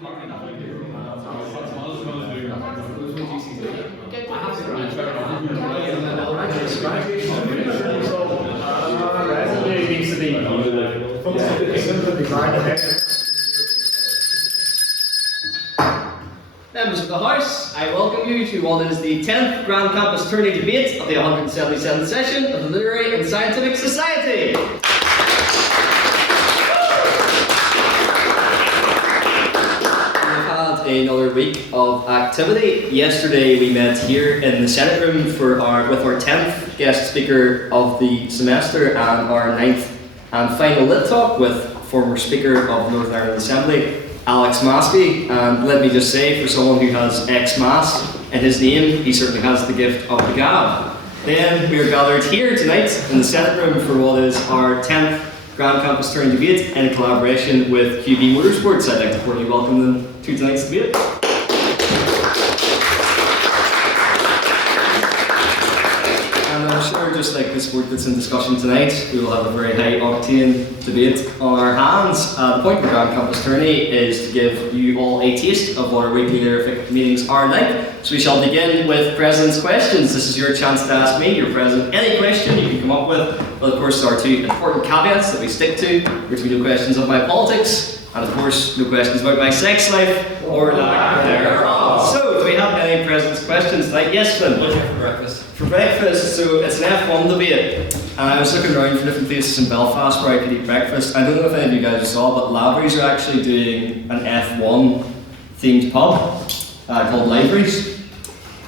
Members of the House, I welcome you to what is the 10th Grand Campus Tourney debate of the 177th session of the Literary and Scientific Society. Another week of activity. Yesterday we met here in the Senate room with our 10th guest speaker of the semester and our 9th and final lit talk with former Speaker of Northern Ireland Assembly, Alex Maskey. And let me just say, for someone who has ex-Mass in his name, he certainly has the gift of the gab. Then we are gathered here tonight in the Senate room for what is our 10th Grand Campus Tourney debate in collaboration with QB Motorsports. I'd like to formally welcome them to tonight's debate. And I'm sure, just like the sport that's in discussion tonight, we will have a very high octane debate on our hands. The point of the Grand Campus Tourney is to give you all a taste of what our weekly lyrific meetings are like. So we shall begin with President's Questions. This is your chance to ask me, your President, any question you can come up with. But of course, there are two important caveats that we stick to. There are to be no questions of my politics, and of course, no questions about my sex life or lack thereof. So, do we have any President's Questions tonight? Yes, Flynn? What's for breakfast? For breakfast, so it's an F1 debate. And I was looking around for different places in Belfast where I could eat breakfast. I don't know if any of you guys saw, but Lavery's are actually doing an F1 themed pub called Libraries.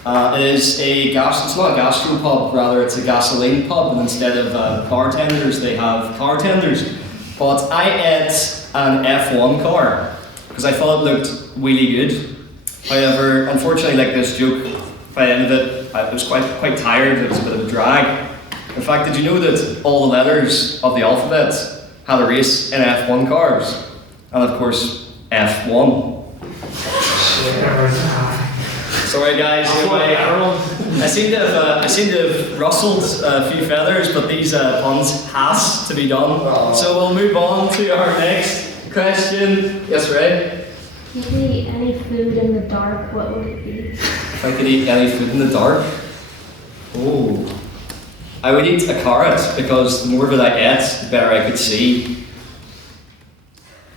It is it's not a gastro pub, rather it's a gasoline pub, and instead of bartenders they have car tenders. But I ate an F1 car because I thought it looked really good. However, unfortunately, like this joke, by the end of it, I was quite tired. It was a bit of a drag. In fact, did you know that all the letters of the alphabet had a race in F1 cars? And of course, F1. Sorry guys, I seem to have rustled a few feathers, but these puns has to be done. So we'll move on to our next question. Yes, Ray? If you could eat any food in the dark, what would it be? If I could eat any food in the dark? Oh. I would eat a carrot, because the more of it I ate, the better I could see.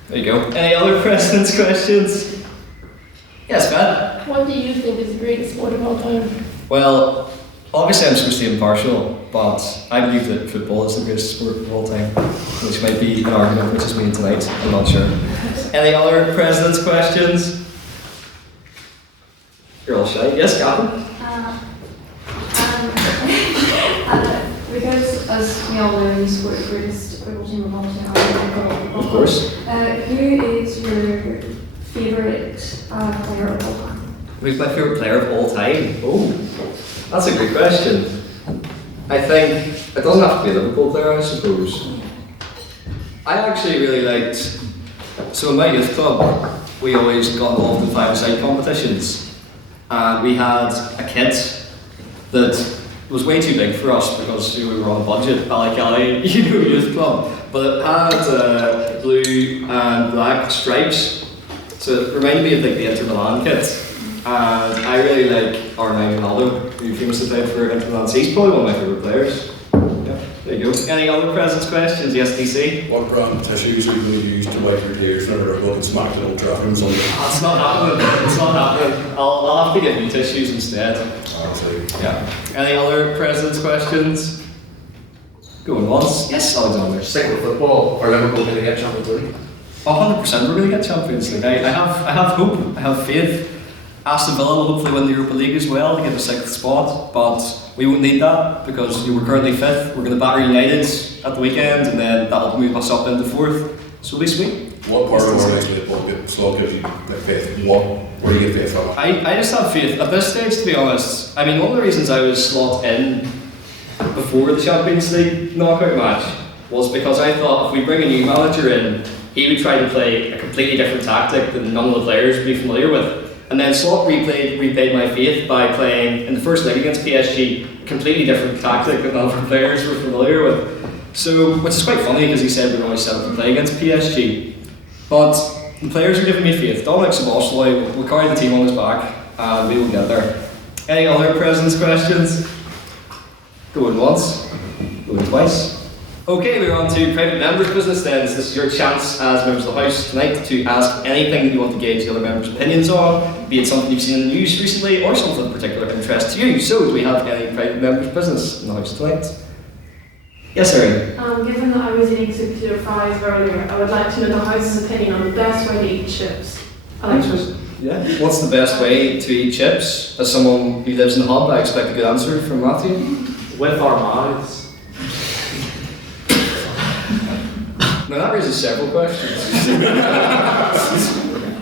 There you go. Any other President's Questions? Yes, Ben? What do you think is the greatest sport of all time? Well, obviously I'm supposed to be impartial, but I believe that football is the greatest sport of all time, which might be an argument which is made tonight, I'm not sure. Any other President's Questions? You're all shy. Yes, Gavin? Because, as we all know, you support the greatest football team of all time. Of course. Who is your favourite player of all time? Who's my favourite player of all time? Oh, that's a good question. I think it doesn't have to be a Liverpool player, I suppose. I actually really liked. So in my youth club, we always got involved in five-a-side competitions, and we had a kit that was way too big for us because we were on a budget, Ballykelly, youth club. But it had blue and black stripes, so it reminded me of like the Inter Milan kit. And I really like R9 Ronaldo, who famously played for Inter Milan. So he's probably one of my favourite players. Yeah, there you go. Any other President's Questions? Yes, DC? What brand of tissues are you going to use to wipe your tears whenever we're looking smacked at Old Trafford on Sunday? It's not happening. It's not happening. I'll have to get new tissues instead. Yeah. Any other President's Questions? Going once. Yes, Alexander. Stick with football, or Liverpool going to get Champions League? 100% we're going to get Champions League. I have hope. I have faith. Aston Villa will hopefully win the Europa League as well to get the 6th spot, but we won't need that because we're currently 5th. We're going to batter United at the weekend, and then that'll move us up into 4th. So it'll be sweet. What part of our slot gives you faith? Where do you get faith from? I just have faith at this stage, to be honest. I mean, one of the reasons I was slot in before the Champions League knockout match was because I thought if we bring a new manager in, he would try to play a completely different tactic that none of the players would be familiar with. And then Slot repaid my faith by playing in the first leg against PSG a completely different tactic that none of the players were familiar with. So, which is quite funny because he said we were only set up to play against PSG. But The players are giving me faith. Dominic Sabosloy will carry the team on his back, and we will get there. Any other President's questions? Going once, going twice. Okay, we're on to private members' business then. So this is your chance as members of the House tonight to ask anything that you want to gauge the other members' opinions on, be it something you've seen in the news recently or something of particular interest to you. So, do we have any private members' business in the House tonight? Yes, sir. Given that I was eating sweet potato fries earlier, I would like to know the House's opinion on the best way to eat chips. Yeah. What's the best way to eat chips? As someone who lives in the hub, I expect a good answer from Matthew. With our mouths. Now that raises several questions.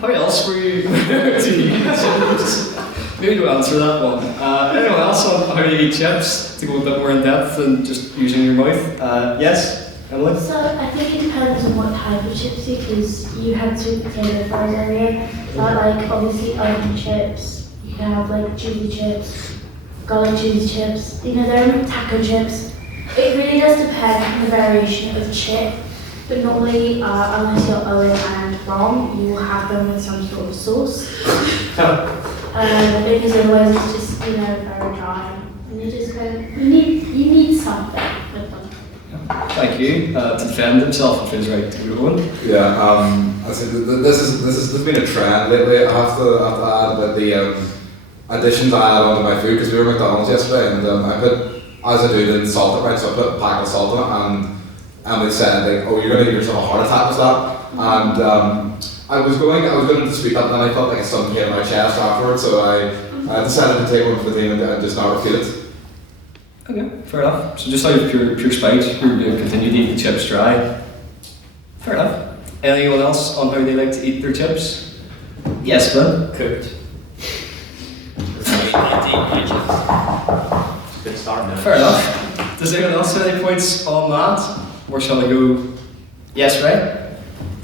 How else were you to eat chips? Maybe don't answer that one. Anyone else on how to eat chips? To go a bit more in depth than just using your mouth? Yes, Emily? So I think it depends on what type of chips, because you had sweet potato fries earlier. But like obviously onion chips, you can have like chili chips, garlic cheese chips, you know, there are taco chips. It really does depend on the variation of chip. But normally, unless you're Owen and Rom, you will have them with some sort of sauce. Because otherwise it's just, you know, very dry. And you just go, you need something with them. Thank you. To defend himself, if he's right to go on. Yeah, I think this has been a trend lately. I have to add that the additions I add onto my food, because we were at McDonald's yesterday, and I put, as I do, then salt it, right? So I put a pack of salt in it, and they said like, "Oh, you're going to give yourself a heart attack with that." And I was going to dispute that, and then I felt like a sudden pain in my chest afterwards, so I decided to take one for the team and just not refute it. Okay, fair enough. So just out of pure spite, you're going to continue to eat the chips dry. Fair enough. Anyone else on how they like to eat their chips? Yes, Glenn? Cooked. Good start, man. Fair enough. Does anyone else have any points on that? Or shall I go? Yes, right?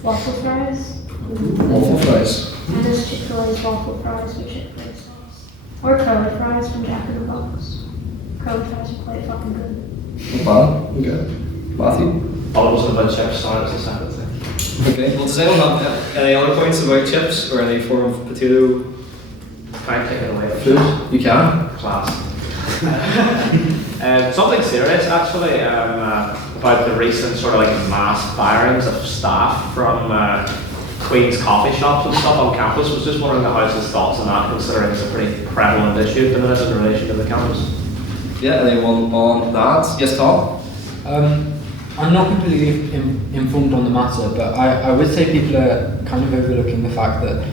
Waffle fries. Waffle fries. And just Chick-fil-A's waffle fries with Chick-fil-A sauce. Or curly fries from Jack in the Box. Curly fries are quite fucking good. Not bad. Okay. Matthew? All of us about chips, sorry, it was a separate thing. Okay. Well, does anyone have any other points about chips or any form of potato Try and take it away. food? You can. Class. Something serious actually about the recent sort of like mass firings of staff from Queen's coffee shops and stuff on campus. Was just wondering the House's thoughts on that, considering it's a pretty prevalent issue at the minute in relation to the campus. Yeah, anyone on that? Yes, Tom? I'm not completely informed on the matter, but I would say people are kind of overlooking the fact that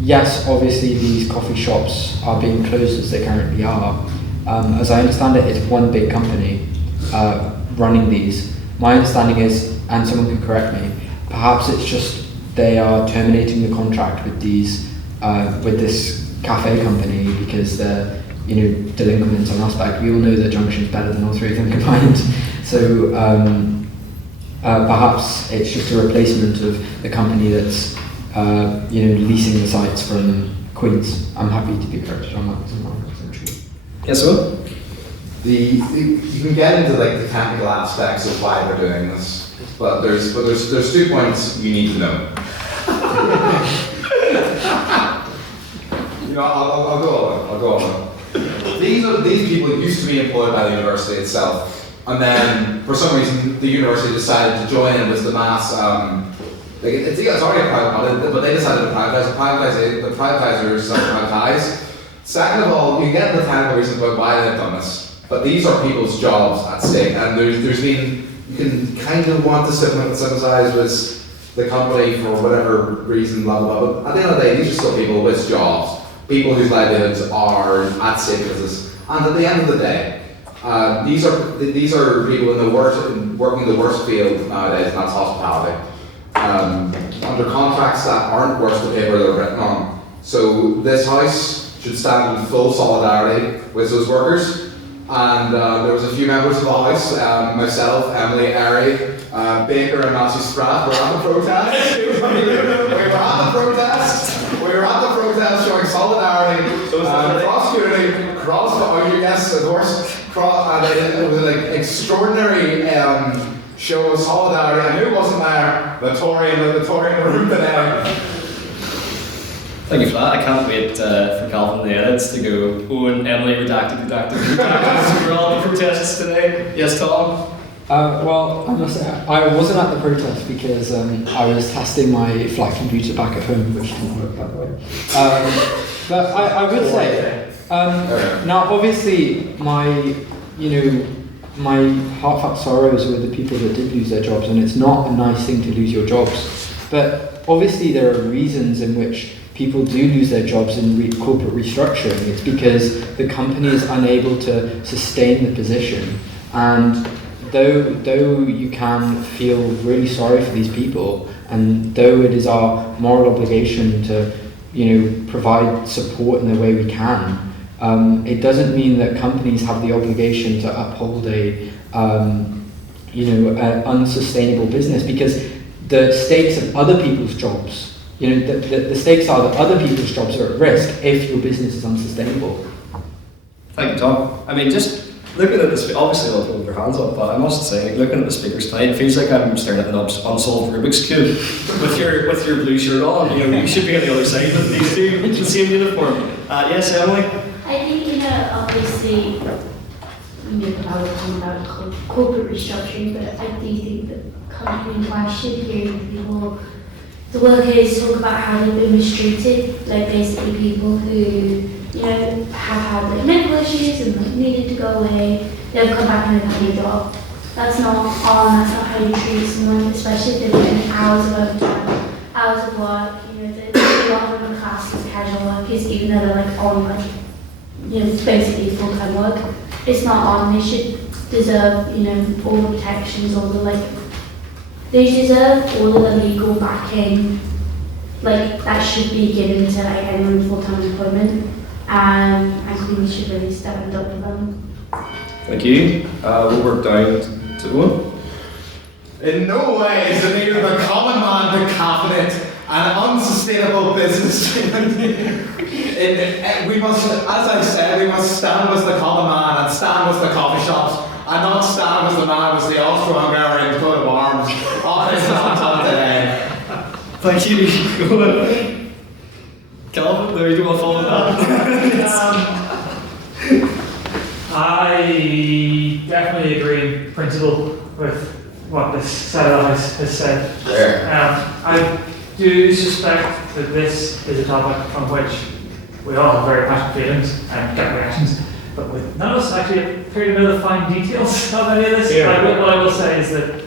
yes, obviously these coffee shops are being closed as they currently are. As I understand it, it's one big company running these. My understanding is, and someone can correct me, perhaps it's just they are terminating the contract with these with this cafe company because they're, you know, delinquent on aspect. We all know that Junction's better than all three of them combined. So perhaps it's just a replacement of the company that's you know, leasing the sites from Queen's. I'm happy to be corrected on that because I'm not 100% sure. Yes, sir? You can get into like the technical aspects of why they're doing this, but there's 2 points you need to know. You know, I'll go on. These people used to be employed by the university itself, and then for some reason the university decided to join in with the mass. It's already a private, but they decided to privatize. The privatizers privatize. Second of all, you get the technical reasons about why they've done this, but these are people's jobs at stake, and there's been, you can kind of want to sympathize with the company for whatever reason, blah blah blah. But at the end of the day, these are still people with jobs, people whose livelihoods are at stake with this. And at the end of the day, these are people working in the worst field nowadays, and that's hospitality. Under contracts that aren't worth the paper they're written on. So this house should stand in full solidarity with those workers. And there was a few members of the house, myself, Emily, Ari, Baker and Matthew Spratt were at the protest. We were at the protest showing solidarity, cross, oh yes, of course, and it was like extraordinary show of solidarity. And who wasn't there? The Tory in the room today. Thank you for that. I can't wait for Calvin and the edits to go, oh, and Emily redacted. So we're all at the protests today. Yes, Tom? Well, I must say, I wasn't at the protest because I was testing my flat computer back at home, which didn't work, by the way. But I would say, now obviously my heartfelt sorrows were the people that did lose their jobs, and it's not a nice thing to lose your jobs. But obviously there are reasons in which people do lose their jobs in corporate restructuring. It's because the company is unable to sustain the position, and though you can feel really sorry for these people, and though it is our moral obligation to, provide support in the way we can, it doesn't mean that companies have the obligation to uphold an unsustainable business, because the stakes of other people's jobs, the stakes are that other people's jobs are at risk if your business is unsustainable. Thank you, Tom. I mean, just looking at this, obviously they'll throw their hands up, but I must say, looking at the speakers tonight, it feels like I'm staring at an unsolved Rubik's Cube with your blue shirt on. You should be on the other side of these two in the same uniform. Yes, Emily? I think, obviously, I was talking about corporate restructuring, but I do think that company-wide should hear the workers talk about how they've been mistreated, like basically people who, have had medical issues and needed to go away, they've come back and they've had a job. That's not on, that's not how you treat someone, especially if they've been hours of overtime, hours of work, a lot of them class as casual workers, even though they're on basically full-time work. It's not on, they should deserve, all the protections, all the they deserve all of the legal backing, that should be given to anyone in full-time employment. And I think we should really stand up to them. Thank you. We'll work down to Owen. In no way is it neither the common man the confident and unsustainable business. We must, as I said, we must stand with the common man and stand with the coffee shops, and not stand with the man with the Austro-Hungarian coat of arms on his laptop today. Thank you, Owen. Calvin, no, you don't want to follow that? I definitely agree in principle with what this side of the house has said. I do suspect that this is a topic from which we all have very passionate feelings and gut reactions, but with none of us actually appear to know the fine details of any of this. What I will say is that,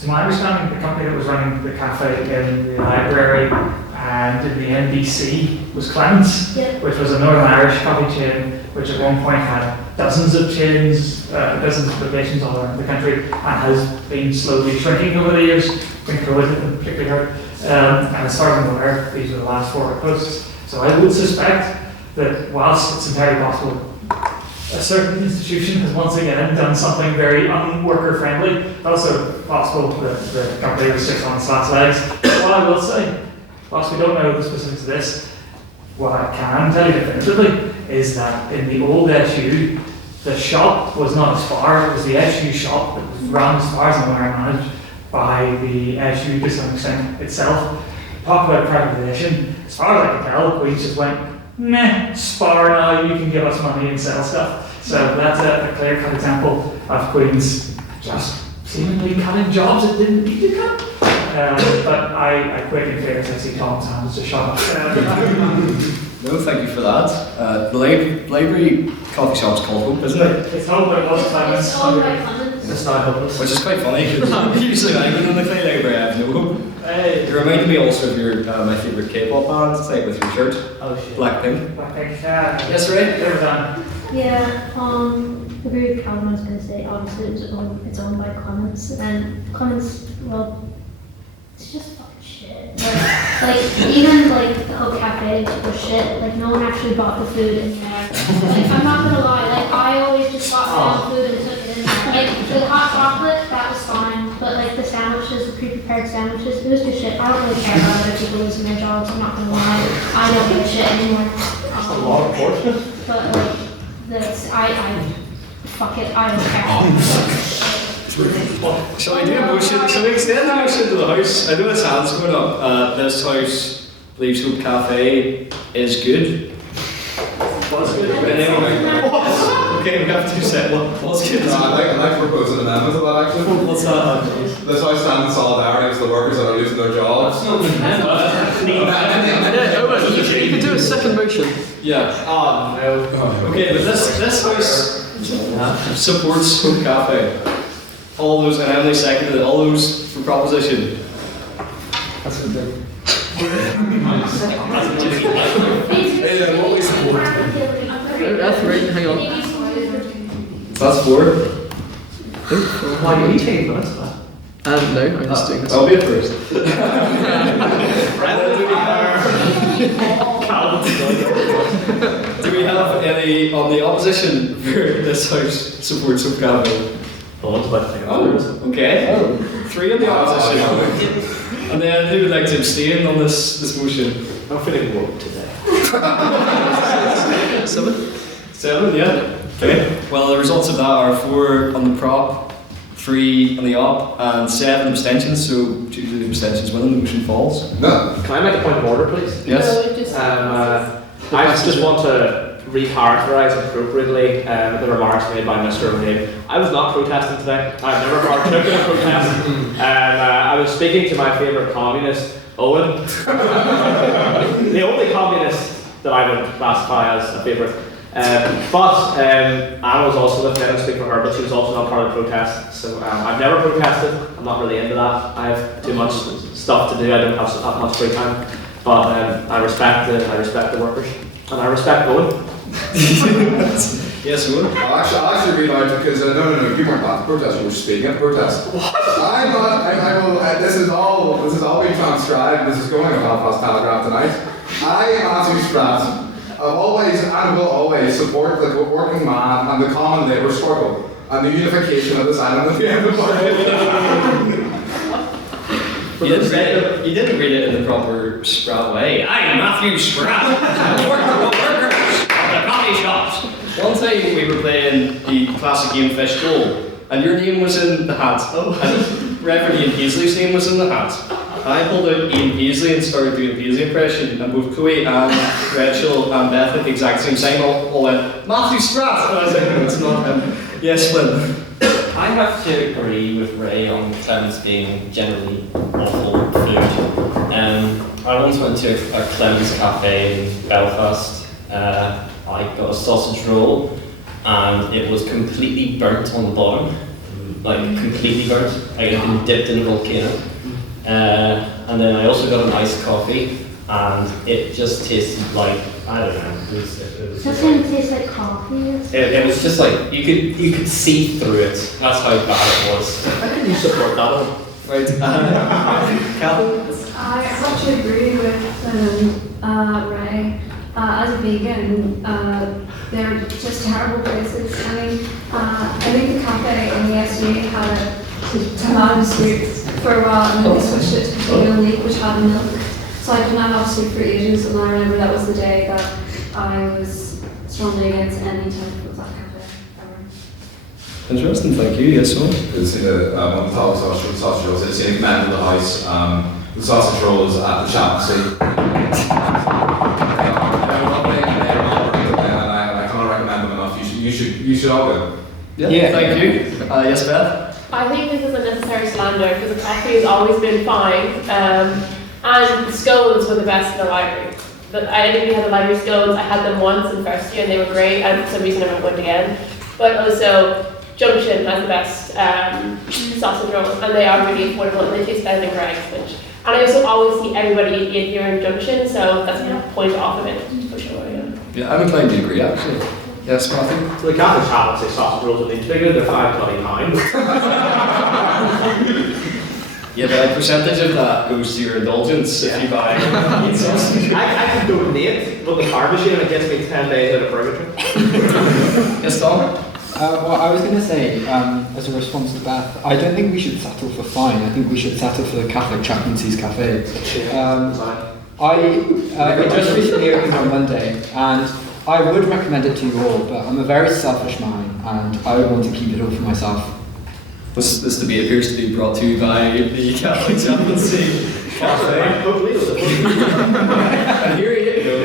to my understanding, the company that was running the cafe in the library and in the NBC was Clements, which was a Northern Irish coffee chain, which at one point had dozens of chains, dozens of locations all around the country, and has been slowly shrinking over the years. When COVID hit them particularly hard. And as far as I'm aware, these are the last 4 posts. So I would suspect that whilst it's entirely possible a certain institution has once again done something very unworker friendly, it's also possible that the company was just on its last legs. What I will say, whilst we don't know the specifics of this, what I can tell you definitively is that in the old SU, the shop was not as far, it was the SU shop that was run as far as I'm aware and managed by the SU to some extent itself. Talk about privatisation, as far as I can tell, Queen's just went, meh, spar now, you can give us money and sell stuff. So that's a clear-cut example of Queen's just seemingly cutting jobs it didn't need to cut. But I quit in fairness, I see Tom's hand as a shot. No, thank you for that. The library coffee shop's called Hope, isn't it? It's Hope, but it was Clements. It's all right, Clements. It's not hopeless. Which is quite funny, because usually I go to the Clay Library, I have no hope. It reminded me also of your my favourite K-pop band, it's like with your shirt. Oh shit. Blackpink. Blackpink, Yes, right? They were done. Yeah, agree with Calvin. I was going to say, obviously it's owned by Clements, and Clements, well, it's just fucking shit. Even the whole cafe was shit. No one actually bought the food in there. I'm not gonna lie. I always just bought my own food and took it in there. The hot chocolate, that was fine, but the sandwiches, the pre-prepared sandwiches, it was just shit. I don't really care about other people losing their jobs. I'm not gonna lie. I don't give a shit anymore. That's a lot of portion. But fuck it. I don't care. Shall we do a motion? Shall we extend the motion to the house? I know his hand's going up. This house, Leaves Hope Cafe, is good. What's good? Okay, we have to say what's good. I'd like to propose an amendment to that actually. What's that? This house stands in solidarity with the workers that are losing their jobs. You could do a second motion. Yeah. Oh, no. Okay, but this house supports Hope Cafe. All those, and Emily seconded it, all those for proposition. That's good. What we support. That's right, hang on. That's 4. Why are you taking this? No, I'm just doing this. I'll be it first. Do we have any on the opposition for this house supports Hope Cafe? Okay. 3 on the opposition. And then who would like to abstain on this motion? I'm feeling woke today. 7, yeah. Okay. Well, the results of that are 4 on the prop, 3 on the op, and 7 abstentions. So due to the abstentions winning, the motion falls. No. Can I make a point of order, please? Yes. I just want to re-characterise appropriately the remarks made by Mr. O'Neill. I was not protesting today. I've never partook in a protest. I was speaking to my favourite communist, Owen. The only communist that I would classify as a favourite. But Anna was also with me, I don't speak for her, but she was also not part of the protest. So I've never protested. I'm not really into that. I have too much stuff to do. I don't have that much free time. But I respect the workers, and I respect Owen. Yes, Owen. I'll actually read out because no, you weren't at the protest. You were speaking at the protest. What? I'm not. I will. This is all being transcribed. This is going on Belfast Telegraph tonight. I am Matthew Spratt. I've always and will always support the working man and the common labour struggle and the unification of this island at the end of the You didn't read it in the proper Spratt way. I am Matthew Spratt. I work for the workers of the coffee shops. One time we were playing the classic game Fish Goal, and your name was in the hat. And Reverend Ian Paisley's name was in the hat. I pulled out Ian Paisley and started doing a Paisley impression, and both Chloe and Rachel and Beth at the exact same time all went, Matthew Spratt! And I was like, no, it's not him. Yes, Flynn. I have to agree with Ray on Clem's being generally awful food. I once went to a Clem's cafe in Belfast. I got a sausage roll and it was completely burnt on the bottom. Like completely burnt. Like it had been dipped in a volcano. And then I also got an iced coffee and it just tasted like, I don't know. It was Doesn't it taste like coffee? it was just like you could see through it. That's how bad it was. How can you support that one? Right. Calvin? I actually agree with Ray. As a vegan, they're just terrible places. I mean, I think the cafe in the SUA had a tomato soup for a while, and then they switched it to potato leek, which had milk. So I did not have soup for ages, and I remember that was the day that I was strongly against any type of that cafe ever. Interesting, thank you. Yes, so. On the top of sausage rolls, it's in command of the house. The sausage rolls at the chaplaincy. I cannot recommend them enough. You should all go. Yeah. Thank you. Yes, Beth? I think this is unnecessary slander because the coffee has always been fine, and the scones were the best in the library. But I think we had the library scones. I had them once in first year and they were great, and for some reason I never went again. But also, Junction has the best sausage rolls, and they are really affordable and they taste better than Greg's. And I also always see everybody eat here in Junction, so that's the point off of it for sure. Yeah, I'm inclined to agree actually. Yes, Matthew? So the Catholic chaplain say sausage rolls are need to be good, they're £5.99. Yeah, but a percentage of that goes to your indulgence if you buy sausage. I could donate with the car machine and it gets me 10 days out of purgatory. Yes, Tom? Well, I was going to say, as a response to Beth, I don't think we should settle for fine. I think we should settle for the Catholic Chaplaincy's Cafe. It just recently opened on Monday, and I would recommend it to you all, but I'm a very selfish man, and I would want to keep it all for myself. This debate appears to be brought to you by the Catholic Chaplaincy Cafe. And here you go.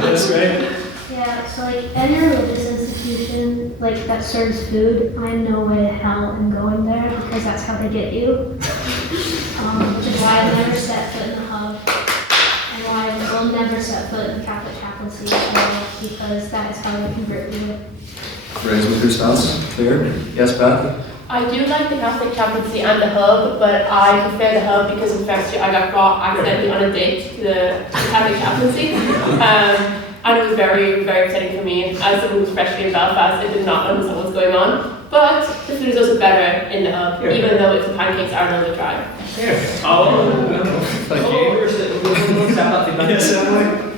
That's right. Yeah, so like any religious institution like that serves food, I'm no way to hell in going there because that's how they get you. Which is why I've never set foot in the hub, and why I will never set foot in the Catholic chaplaincy because that is how they convert you. Raise with your stance. Clear? Yes, Beth? I do like the Catholic chaplaincy and the hub, but I prefer the hub because in first year I got brought accidentally on a date to the Catholic chaplaincy. And it was very, very upsetting for me. As someone who's freshly in Belfast, I did not understand what's going on. But the food is also better in the hub, even though the pancakes are a little bit dry.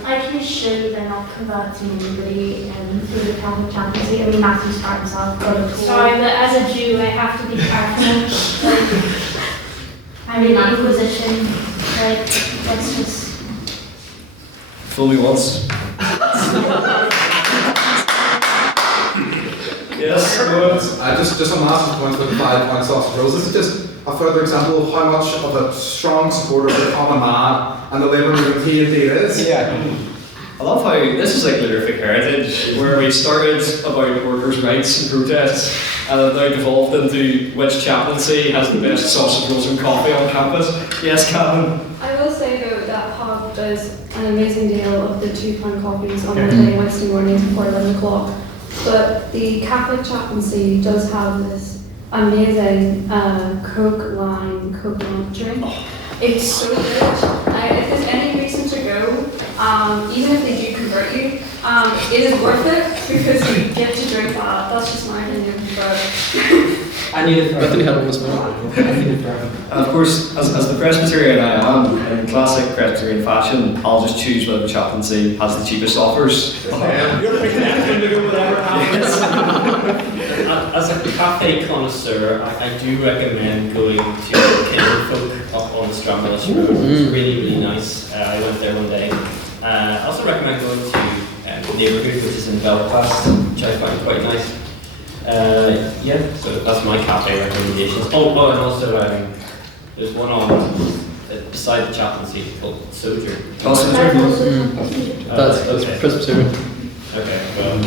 I can assure you they're not converting anybody through the Catholic chaplaincy. I mean, Matthew's part himself got a tool. Sorry, but as a Jew, I have to be careful. I mean, Inquisition, like, let's just. Fool me once. Yes. I just on massive points with the 5 point sausage rolls. This is just a further example of how much of a strong supporter of the common man and the labour movement he indeed is. Yeah. I love how this is like Lutheran heritage, where we started about workers' rights and protests, and have now devolved into which chaplaincy has the best sausage rolls and coffee on campus. Yes, Calvin. I will say though that pub does an amazing deal of the £2 coffees on Monday and Wednesday mornings before 11 o'clock. But the Catholic chaplaincy does have this amazing Coke lime coconut drink. It's so good. If there's any reason to go, even if they do convert you, it is worth it because you get to drink that. That's just my opinion. But I need it. Bethany had one as well. And of course, as the Presbyterian I am, in classic Presbyterian fashion, I'll just choose whatever chaplaincy has the cheapest offers. You're picking anything to go whatever happens. As a cafe connoisseur, I do recommend going to Kinderfolk up on the Stramilish Road. It's really, really nice. I went there one day. I also recommend going to Neighbourhood, which is in Belfast, which I find quite nice. Yeah, so that's my cafe recommendations. And also there's one on beside the chaplaincy called Sojourn. That's Presbyterian. Okay, well,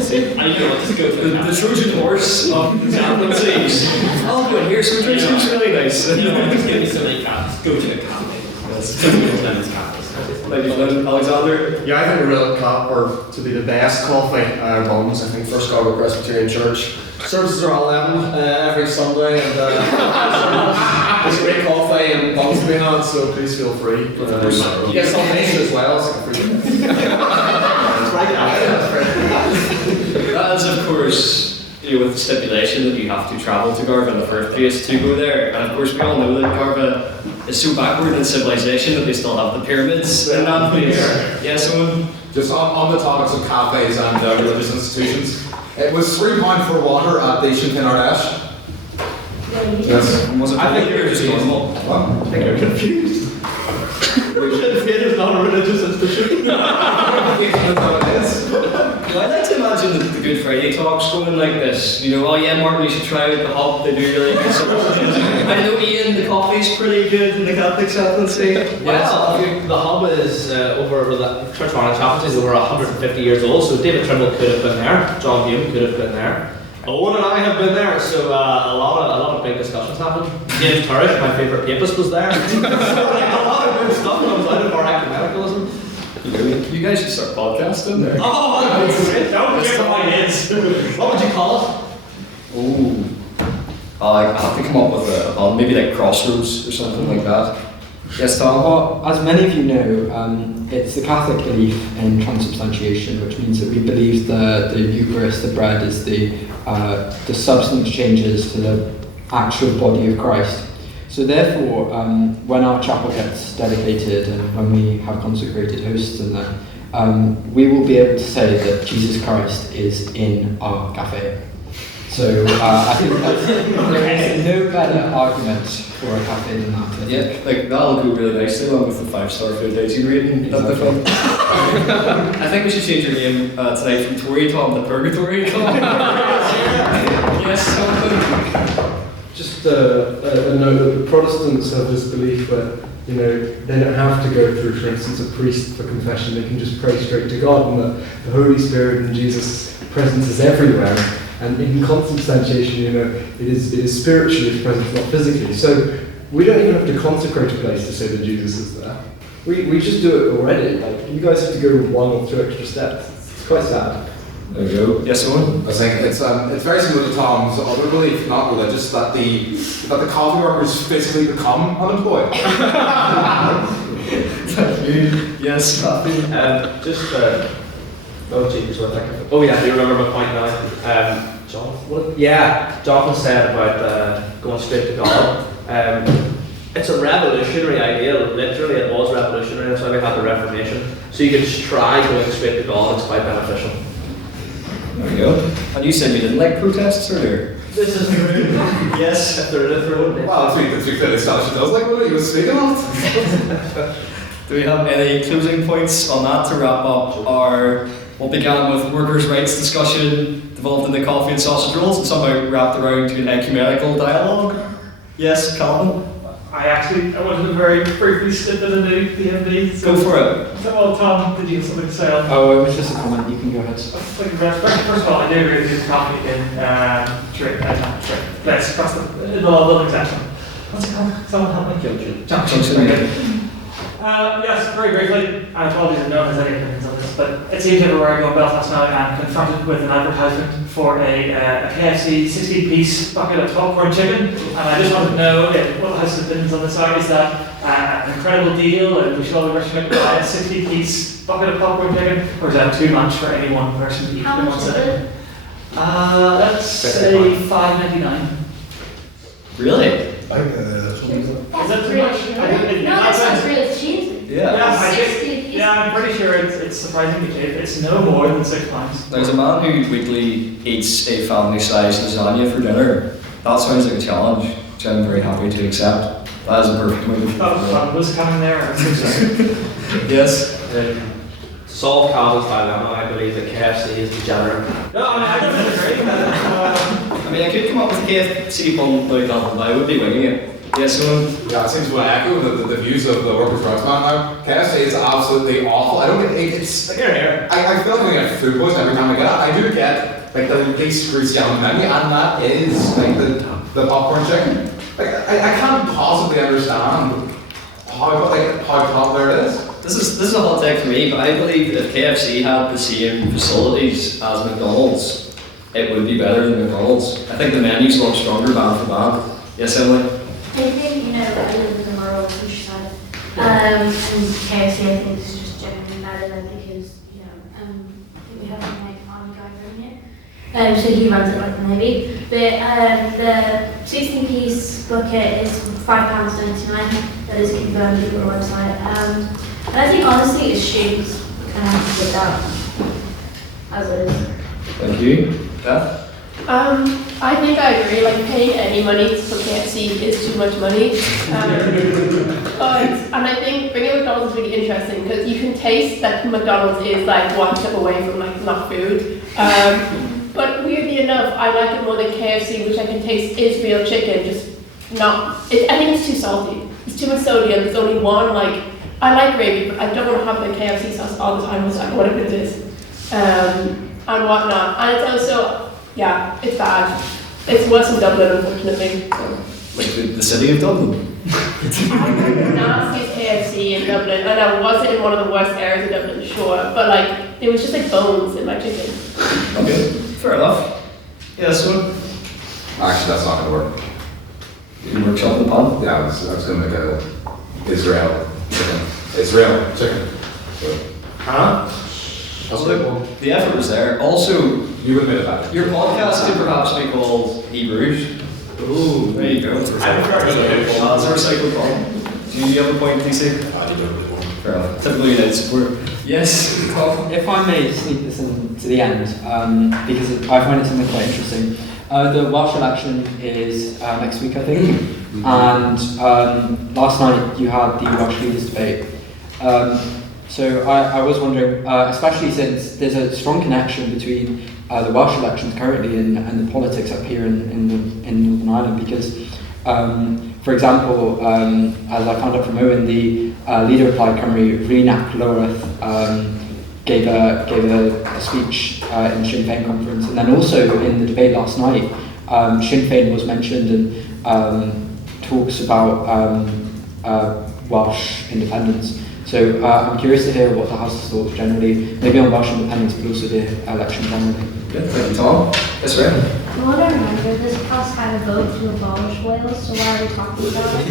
see, I know what to go to. The Trojan horse of the chaplaincies. I'll go in here, Sojourn seems really nice. You know, there's going to be so many cafes. Go to a cafe. So many times cafes. Ladies and gentlemen, Alexander. Yeah, I think a real cap, or to be the best coffee runs, I think First Cargo Presbyterian Church. Services are 11 every Sunday, and there's great coffee and buns to be had, so please feel free. You get salvation as well, so free. That is, of course, with the stipulation that you have to travel to Garva in the first place to go there. And of course, we all know that Garva is so backward in civilization that they still have the pyramids in that place. Yes, someone? Just on the topics of cafes and religious institutions, it was £3 for water at the Sinn Féin Ardesh. Yes. Was it I think you're just normal. What? I think you're confused. Sinn Féin is not a religious institution. I'd like to imagine the Good Friday talks going like this. You know, oh yeah, Martin, you should try out the hub. They do really good stuff. I know Ian, the coffee's pretty good in the Catholic chaplaincy. Well, the hub is the Church of Ireland chaplaincy is over 150 years old, so David Trimble could have been there, John Hume could have been there, Owen and I have been there, so a lot of big discussions happened. James Turrish, my favourite papist, was there. So like, a lot of good stuff comes out of our ecumenicalism. You guys should start podcasting there. Oh, don't give my heads. What would you call it? Oh, I have to come up with a maybe like Crossroads or something like that. Yes, Tom? Well, as many of you know, it's the Catholic belief in transubstantiation, which means that we believe the Eucharist, the bread, is the substance changes to the actual body of Christ. So therefore, when our chapel gets dedicated and when we have consecrated hosts and that, we will be able to say that Jesus Christ is in our cafe. So I think there is no better argument for a cafe than that. Yeah, like that'll go really nicely along with the 5-star food dating rating. Exactly. I think we should change your name tonight from Tory Tom to Purgatory Tom. Yes, a note that the Protestants have this belief that, you know, they don't have to go through, for instance, a priest for confession. They can just pray straight to God, and that the Holy Spirit and Jesus' presence is everywhere. And in consubstantiation, you know, it is spiritually His presence, not physically. So we don't even have to consecrate a place to say that Jesus is there. We just do it already. Like, you guys have to go 1 or 2 extra steps. It's quite sad. There you go. Yes, Owen? I think it's very similar to Tom's other belief, not religious, that the coffee workers physically become unemployed. Thank you. Yes, Matthew. Just, oh, jeepers, what that? Oh yeah, I do remember my point now. Jonathan said about going straight to God. It's a revolutionary idea. Literally, it was revolutionary. That's why we had the Reformation. So you could just try going straight to God. It's quite beneficial. There we go. And you said you didn't like protests earlier? This is true. Yes. If there is road. Well, it's clearly established it does like what he was speaking of. Do we have any closing points on that to wrap up our what began with workers' rights discussion, devolved into coffee and sausage rolls, and somehow wrapped around to an ecumenical dialogue? Yes, Calvin? I wanted to very briefly slip in a new PMB. So go for it. Well, Tom, did you have something to say on? Oh, it was just a comment. You can go ahead. Thank you very much. First of all, I do agree with the coffee in let's cross the London section. What's it called? Someone help me. Junction. Yes, very briefly. I apologize if no one has any opinions on this, but it seems everywhere I go in Belfast now I'm confronted with an advertisement for a KFC 16-piece bucket of popcorn chicken, and I just want to know if what has opinions on this are. Is that an incredible deal and we should all be rushing out to buy a 16-piece bucket of popcorn chicken, or is that too much for any one person to eat? How much is it? Let's say $5.99. Really? That's really cheap. No, that sounds really cheap. Yeah, I'm pretty sure it's surprisingly cheap. It's no more than £6. There's a man who weekly eats a family-sized lasagna for dinner. That sounds like a challenge, which I'm very happy to accept. That is a perfect move. Was coming there. I'm so sorry. Yes. To solve Calvin's dilemma, I believe that KFC is degenerate. No, I don't agree. I mean, I could come up with KFC bun like that, but I would be winging it. Yes, yeah, it seems to echo the views of the workers' rights man now. KFC is absolutely awful. I don't get it's like I feel like I'm getting food poisoning every time I get it. I do get like the least greasy on the menu, and that is like the popcorn chicken. Like I can't possibly understand how popular it is. This is a hot take for me, but I believe that if KFC had the same facilities as McDonald's, it would be better than McDonald's. I think the menu's a lot stronger band for band. Yes, Emily? I think, you know, I live in the rural countryside, and KFC I think is just generally better than because, you know, I think we have a like army guy in here, so he runs it like the Navy. But the 16-piece bucket is £5.99. That is confirmed on the website. And I think honestly it's shames kind of have to get that as it is. Thank you. Beth? I think I agree, like paying any money for KFC is too much money. And I think bringing McDonald's is really interesting because you can taste that McDonald's is like one step away from like not food. But weirdly enough, I like it more than KFC, which I can taste is real chicken, just not, I think it's too salty. It's too much sodium, there's only one like, I like gravy, but I don't want to have the KFC sauce all the time, whatever it is. And whatnot. And it's also, yeah, it's bad. It's worse in Dublin, unfortunately. So. Like the city of Dublin? Nastiest KFC in Dublin. And I wasn't in one of the worst areas in Dublin, sure. But like, there was just like bones in my chicken. Okay, fair enough. Yeah, so. Actually, that's not going to work. You workshop the pan? Yeah, I was going to make a Israel chicken. Huh? The effort was there. Also, you admitted that. Your podcast could perhaps be called Hebrews. Ooh, there you go. That's a recycled problem. Do you have a point, DC? I don't really want. Fair enough. Typically, United support. Yes. If I may sneak this in to the end, because I find it something quite interesting. The Welsh election is next week, I think, and last night you had the Welsh leaders debate. So I was wondering, especially since there's a strong connection between the Welsh elections currently and the politics up here in Northern Ireland, because For example, as I found out from Owen, the leader of Plaid Cymru, Rhynach Loreth, gave a speech in the Sinn Féin conference, and then also in the debate last night, Sinn Féin was mentioned and talks about Welsh independence. So I'm curious to hear what the House's thoughts generally, maybe on Welsh independence, but also the election generally. Yeah, thank you, Tom. That's right. I want to remember this House had a vote to abolish Wales, so why are we talking about it?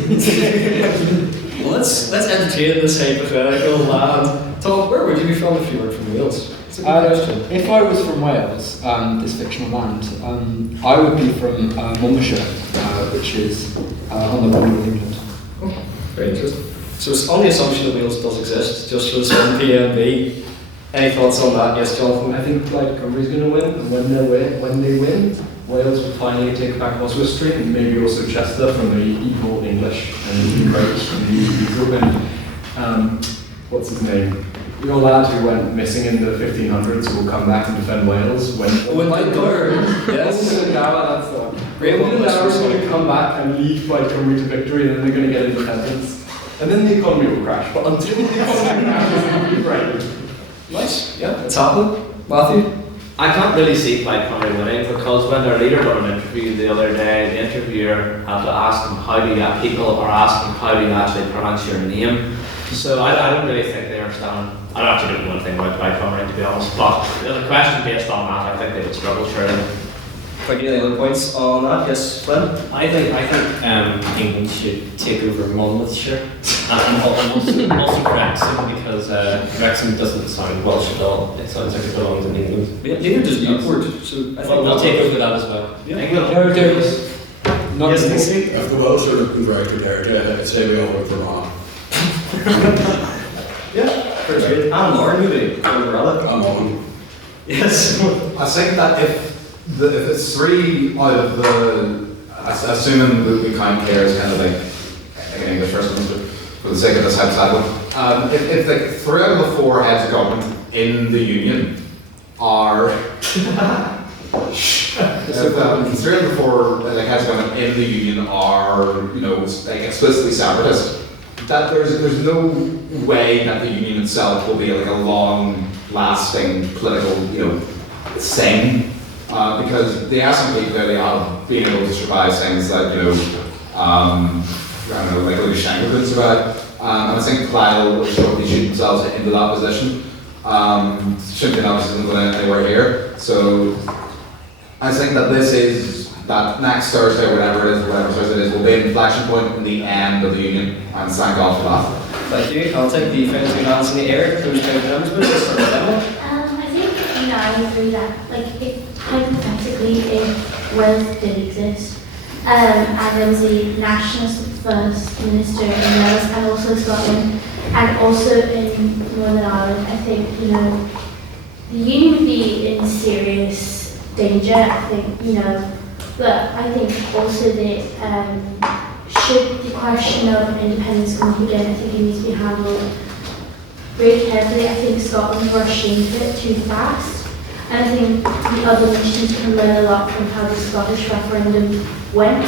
Well, let's entertain this hypothetical land. Tom, where would you be from if you were from Wales? It's a good question. If I was from Wales, this fictional land, I would be from Monmouthshire, which is on the border with England. Very interesting. So it's on the assumption that Wales does exist, just for this one PMB. Any thoughts on that? Yes, Jonathan? I think Plaid Cymru's going to win, and when they win, Wales will finally take back Oswestry Street and maybe also Chester from the evil English and break and the group. And what's his name? Your lad who went missing in the 1500s will come back and defend Wales when my daughter, yes. Great one. They're going to come back and lead Plaid Cymru to victory, and then they're going to get independence. And then the economy will crash. But until the economy crashes, it'll be bright. Nice. Yeah, it's happening. Matthew? I can't really see Plaid Cymru winning because when their leader got an interview the other day, the interviewer had to ask him how do you actually pronounce your name. So I don't really think they understand. I actually don't know anything about Plaid Cymru, to be honest. But the question based on that, I think they would struggle surely. Any other points on that? Yes, Glenn? I think England should take over Monmouthshire and also Wrexham, because Wrexham doesn't sound Welsh at all. It sounds like it belongs in England. Neither does Newport, so I think we'll take over that as well. Yeah. England. If the Welsh are looking very prepared, I'd say we all vote for Ron. Yeah, very good. And Lauren, maybe. I'm on. Yes. I think that if it's 3 out of the, assuming that we count Clare as kind of like an English person, for the sake of this hypothetical, if like 3 out of the 4 heads of government in the union are, if 3 out of the 4 like heads of government in the union are, like explicitly separatist, that there's no way that the union itself will be like a long-lasting political, thing. Because the SNP clearly have been able to survive things that, like Lukashenko could survive. And I think Plaid will shortly shoot themselves into that position. Sinn Féin obviously isn't going anywhere here. So I think that next Thursday, whatever Thursday it is, will be an inflection point in the end of the union. And thank God for that. Thank you. I'll take the friends and hands in the air. Those kind of numbers, but just for the I think, I agree that, if hypothetically, if Wales did exist, and there was a nationalist first minister in Wales and also Scotland, and also in Northern Ireland, I think, the union would be in serious danger, I think, but I think also that should the question of independence come up again, I think it needs to be handled very carefully. I think Scotland rushed into it too fast. And I think the other nations can learn a lot from how the Scottish referendum went.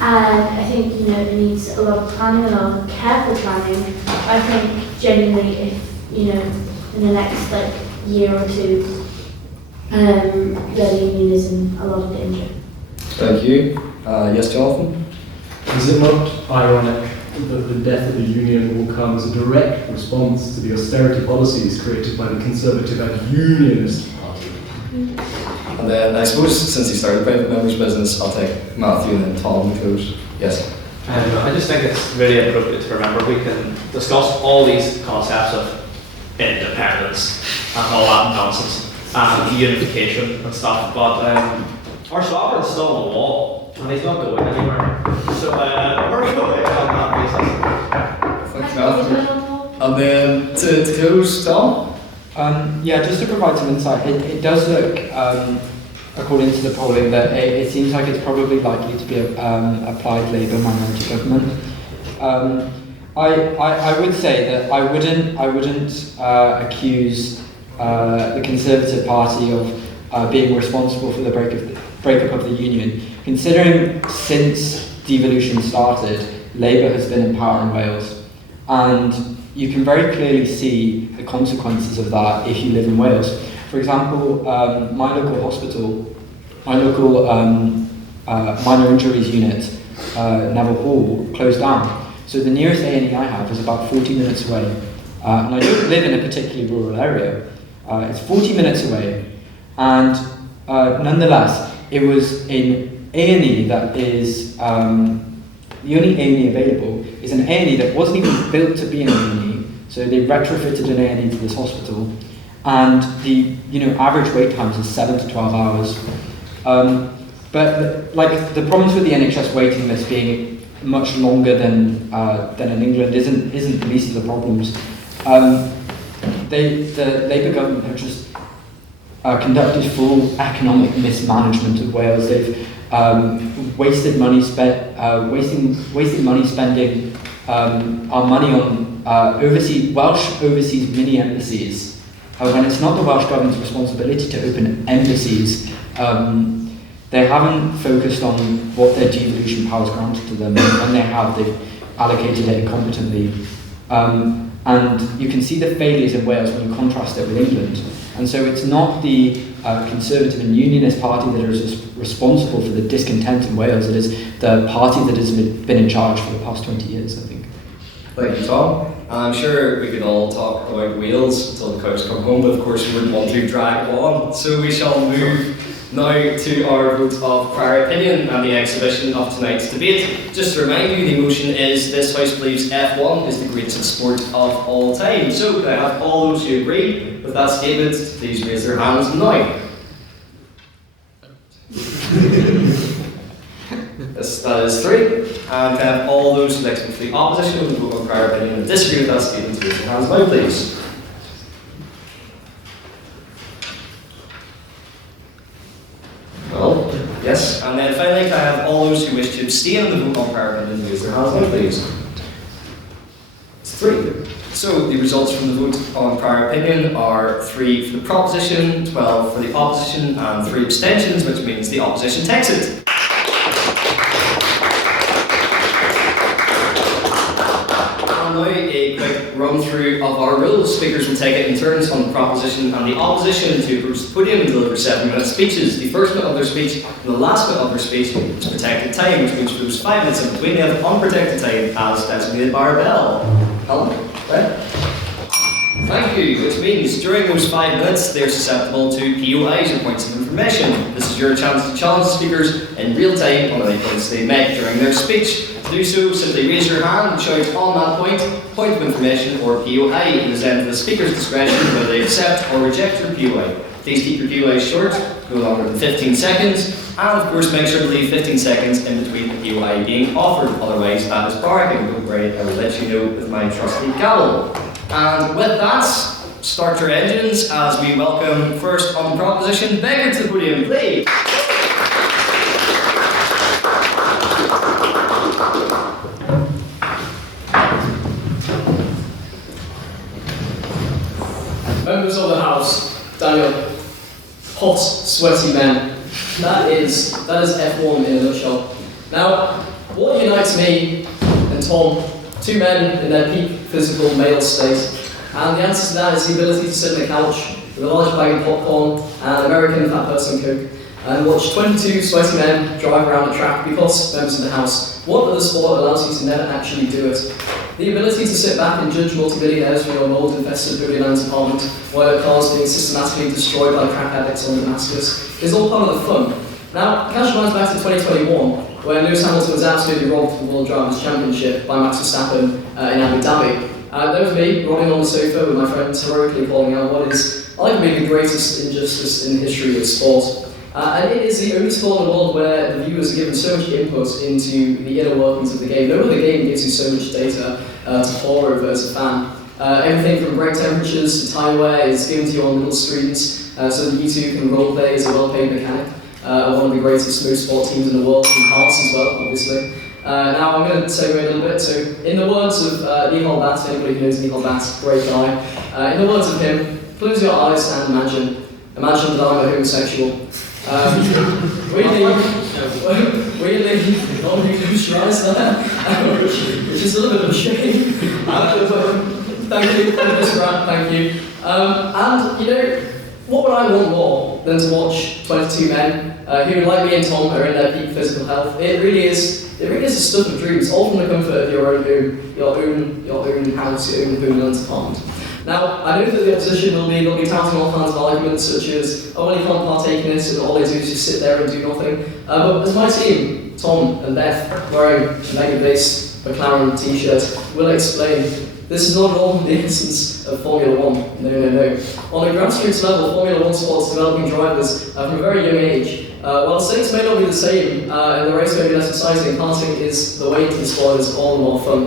And I think, it needs a lot of planning, a lot of careful planning. I think genuinely if, in the next year or two, the union is in a lot of danger. Thank you. Yes, Jonathan? Is it not ironic that the death of the union will come as a direct response to the austerity policies created by the Conservative and Unionist Party? And then I suppose since he started private members' business, I'll take Matthew and then Tom to close. Yes. I just think it's really appropriate to remember we can discuss all these concepts of independence and all that nonsense and unification and stuff, but our sovereign's still on the wall and he's not going anywhere. So we're going on that basis. Thanks, Matthew. And then to close, Tom? Just to provide some insight, it does look, according to the polling, that it seems like it's probably likely to be a Plaid Labour minority government. I would say that I wouldn't accuse the Conservative Party of being responsible for the breakup of the union, considering since devolution started, Labour has been in power in Wales. And you can very clearly see the consequences of that if you live in Wales. For example, my local hospital, my local minor injuries unit, Neville Hall, closed down. So the nearest A&E I have is about 40 minutes away. And I don't live in a particularly rural area. It's 40 minutes away. And nonetheless, it was an A&E that is, the only A&E available is an A&E that wasn't even built to be an A&E. So they retrofitted an A&E to this hospital. And the average wait times is 7 to 12 hours. But like the problems with the NHS waiting list being much longer than in England isn't the least of the problems. The Labour government have just conducted full economic mismanagement of Wales. They've wasted money wasting money spending our money on Welsh overseas mini embassies when it's not the Welsh government's responsibility to open embassies. They haven't focused on what their devolution powers granted to them, and when they have, they've allocated it incompetently. And you can see the failures in Wales when you contrast it with England. And so it's not the Conservative and Unionist party that is responsible for the discontent in Wales, it is the party that has been in charge for the past 20 years, I think. Thank you, Tom. I'm sure we could all talk about Wales until the cows come home, but of course we wouldn't want to drag on. So we shall move now to our vote of prior opinion and the exhibition of tonight's debate. Just to remind you, the motion is this House believes F1 is the greatest sport of all time. So can I have all those who agree with that statement, please raise their hands now. That is 3. And can I have all those who like to vote for the opposition of the vote on prior opinion and disagree with that statement, raise their hands now, please. Well, yes. And then finally, can I have all those who wish to abstain on the vote on prior opinion raise their hands now, please. It's 3. So the results from the vote on prior opinion are 3 for the proposition, 12 for the opposition, and 3 abstentions, which means the opposition takes it. And now a quick run through of our rules. Speakers will take it in turns on the proposition and the opposition to approach the podium and deliver 7-minute speeches. The first bit of their speech and the last bit of their speech is protected time, which means for those 5 minutes in between they have unprotected time as designated by our bell. Helen, right? Thank you, which means during those 5 minutes they're susceptible to POIs or points of information. This is your chance to challenge the speakers in real time on any points they make during their speech. To do so, simply raise your hand and shout on that point of information or POI. It is then to the speaker's discretion whether they accept or reject your POI. Please keep your POI short, no longer than 15 seconds, and of course make sure to leave 15 seconds in between the POI being offered, otherwise that is barking. Don't worry, I will let you know with my trusty gavel. And with that, start your engines as we welcome first on the proposition, Beggar to the podium, please. Members of the House, Daniel, hot, sweaty men. That is F1 in a nutshell. Now, what unites me and Tom, 2 men in their peak physical male state? And the answer to that is the ability to sit on the couch with a large bag of popcorn and American fat person Coke and watch 22 sweaty men drive around a track because, members of the House, what other sport allows you to never actually do it? The ability to sit back and judge multi-billionaires from your mold-infested Boolean apartment while cars being systematically destroyed by crack addicts on Damascus is all part of the fun. Now, cash lines back to 2021, where Lewis Hamilton was absolutely robbed the World Drivers' Championship by Max Verstappen in Abu Dhabi. There was me, rolling on the sofa with my friends, heroically calling out what is arguably the greatest injustice in the history of sport. And it is the only sport in the world where the viewers are given so much input into the inner workings of the game. No other game gives you so much data to pore over as a fan. Everything from brake temperatures to tyre wear is given to you on little screens, so that you too can roleplay as a well-paid mechanic. One of the greatest motorsport teams in the world, from karts as well, obviously. Now I'm going to segue a little bit. So, in the words of Nihal Bhatt, anybody who knows Nihal Bhatt, great guy. In the words of him, close your eyes and imagine that I'm a homosexual. We need. weirdly, nobody knows rise there, which is a little bit of a shame. Thank you, Grant, thank you. And you know, what would I want more than to watch 22 men who, like me and Tom, are in their peak physical health? It really is a stuff of dreams, all from the comfort of your own home, your own house, your own homeland apartment. Now, I know that the opposition will be touting all kinds of arguments such as, oh, well, you can't partake in this, and all they do is just sit there and do nothing. But as my team, Tom and Beth, wearing a mega-based McLaren t-shirt, will explain, this is not at all the essence of Formula One. No. On a grassroots level, Formula One sports developing drivers from a very young age. While stakes may not be the same, and the race may be less exciting, karting is the way to the sport is all the more fun.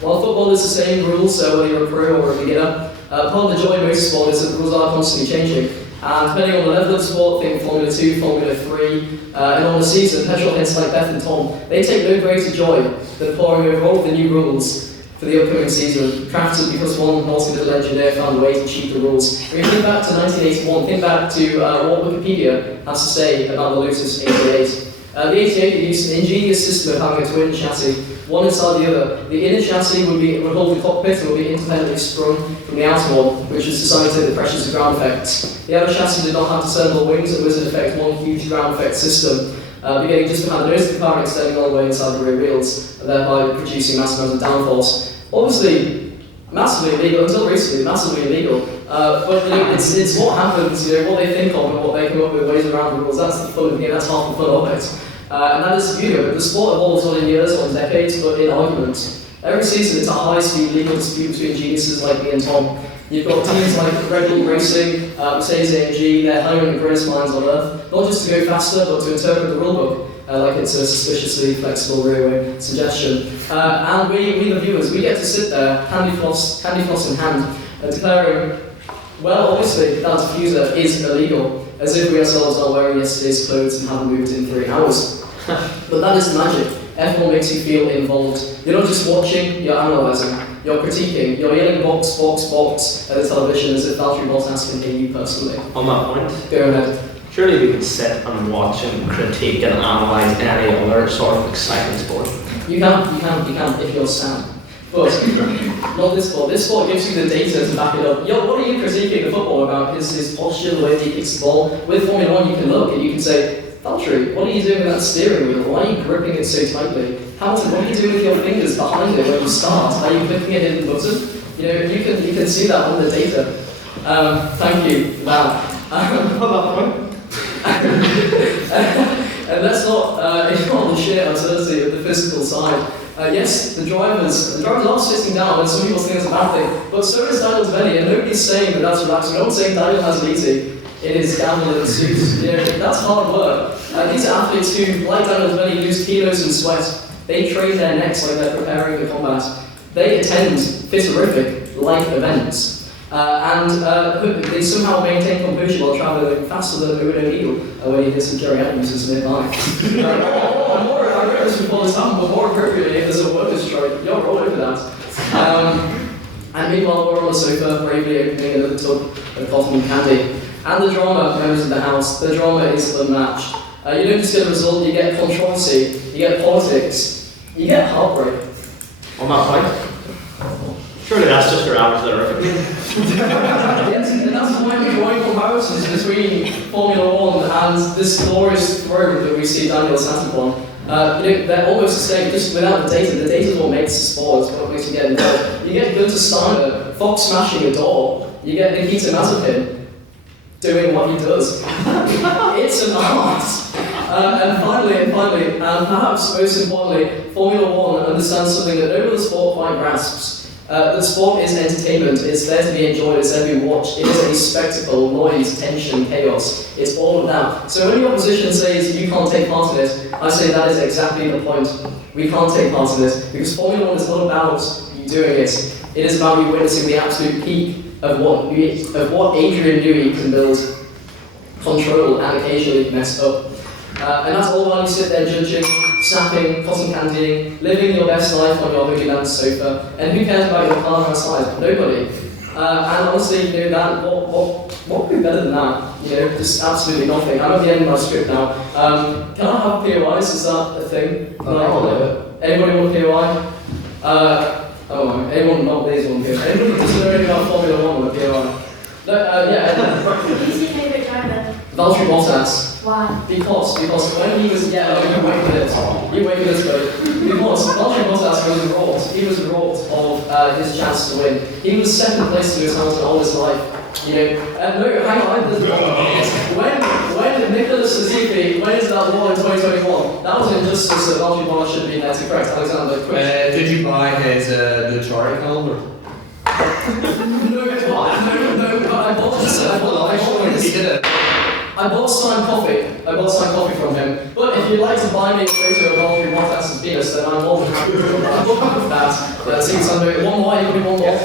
While football is the same rules, so whether you're a pro or a beginner, part of the joy of motorsport is that the rules are constantly changing. And depending on the level of the sport, think Formula 2, Formula 3, and on the season, petrol heads like Beth and Tom, they take no greater joy than poring over all of the new rules for the upcoming season, crafted because one naughty little engineer found a way to cheat the rules. When you think back to 1981, think back to what Wikipedia has to say about the Lotus 88. The 88 used an ingenious system of having a twin chassis, one inside the other. The inner chassis would hold the cockpit and would be independently sprung from the outer one, which was designed to take the pressures of ground effects. The outer chassis did not have discernible wings and was in effect one huge ground effect system, beginning just behind the nose of the car and extending all the way inside the rear wheels, thereby producing massive amounts of downforce. Obviously, massively illegal, until recently, massively illegal. But you know, it's what happens, you know, what they think of and what they come up with ways around the rules. That's the fun of the game, that's half the fun of it. And that is the beauty of it. The sport evolves not in years or in decades, but in arguments. Every season it's a high-speed legal dispute between geniuses like me and Tom. You've got teams like Red Bull Racing, Mercedes-AMG, they're hiring the greatest minds on earth, not just to go faster, but to interpret the rulebook. Like it's a suspiciously flexible rear-wing suggestion. And we the viewers, we get to sit there, candy floss in hand, declaring, well, obviously, that diffuser is illegal, as if we ourselves are wearing yesterday's clothes and haven't moved in 3 hours. But that is the magic. F1 makes you feel involved. You're not just watching, you're analysing, you're critiquing, you're yelling box, box, box at the television as if Valtteri Bottas can hear you personally. On that point, go ahead. Surely we can sit and watch and critique and analyse any other sort of exciting sport. You can if you're Sam. But not this sport. This sport gives you the data to back it up. What are you critiquing the football about? His posture, the way he kicks the ball. With Formula 1 you can look and you can say, Valtteri, what are you doing with that steering wheel? Why are you gripping it so tightly? Hamilton, what are you doing with your fingers behind it when you start? Are you clicking a hidden button? You know, you can see that on the data. Thank you for that. On that point. And let's not ignore the sheer absurdity of the physical side. Yes, the drivers are sitting down, and some people think it's a bad thing, but so is Daniel Devaney, and nobody's saying that that's relaxing. No one's saying Daniel has it easy. It is gambling and suits. You know, that's hard work. These are athletes who, like Daniel Devaney, lose kilos in sweat. They train their necks like they're preparing for combat. They attend phitorific life events. And they somehow maintain composure while travelling faster than Owen O'Neill when he hits some Jerry Adams nearby. I read this before this happened, but more appropriately, if there's a workers' strike, you're all over that. And meanwhile, we're on the sofa, bravely opening another tub of coffee and candy. And the drama, members of the House, the drama is unmatched. You don't just get a result, you get controversy, you get politics, you get heartbreak. On that point, surely that's just your average lyric. Yes, and that's why we're drawing comparisons between Formula 1 and this glorious throne that we see Daniel sat upon. You know, they're almost the same, just without the data. The data is what makes the sport, it's what makes you get involved. You get Gunter Steiner, Fox smashing a door, you get Nikita Mazepin doing what he does. It's an art. And finally, and perhaps most importantly, Formula 1 understands something that no other sport quite grasps. The sport is entertainment, it's there to be enjoyed, it's there to be watched, it is a spectacle, noise, tension, chaos, it's all of that. So when the opposition says you can't take part in it, I say that is exactly the point. We can't take part in it, because Formula 1 is not about you doing it, it is about you witnessing the absolute peak of what Adrian Newey can build, control, and occasionally mess up. And that's all while you sit there judging, snapping, cotton candying, living your best life on your holy land sofa. And who cares about your car outside? Nobody. And honestly, you know, that what would be better than that? You know, just absolutely nothing. I'm at the end of my script now. Can I have POIs? Is that a thing? Anybody want a POI? Anyone not these one POI? Anybody who doesn't know anything about Formula 1 with a POI? No, Who's your favourite driver? Valtteri Bottas. Why? Because when he was, you wait for this, buddy. Because Valtteri Bottas was robbed of his chance to win. He was second place to Lewis Hamilton all his life. You know, no, hang on, when Nicholas Latifi wins that war in 2021, that was injustice that Valtteri Bottas should be there to correct Alexander. Did you buy his Luchari calendar? I bought signed coffee from him. But if you'd like to buy me a photo of Valtteri Bottas' penis, then I'm more than happy with that. Seems under one more, you can do one more.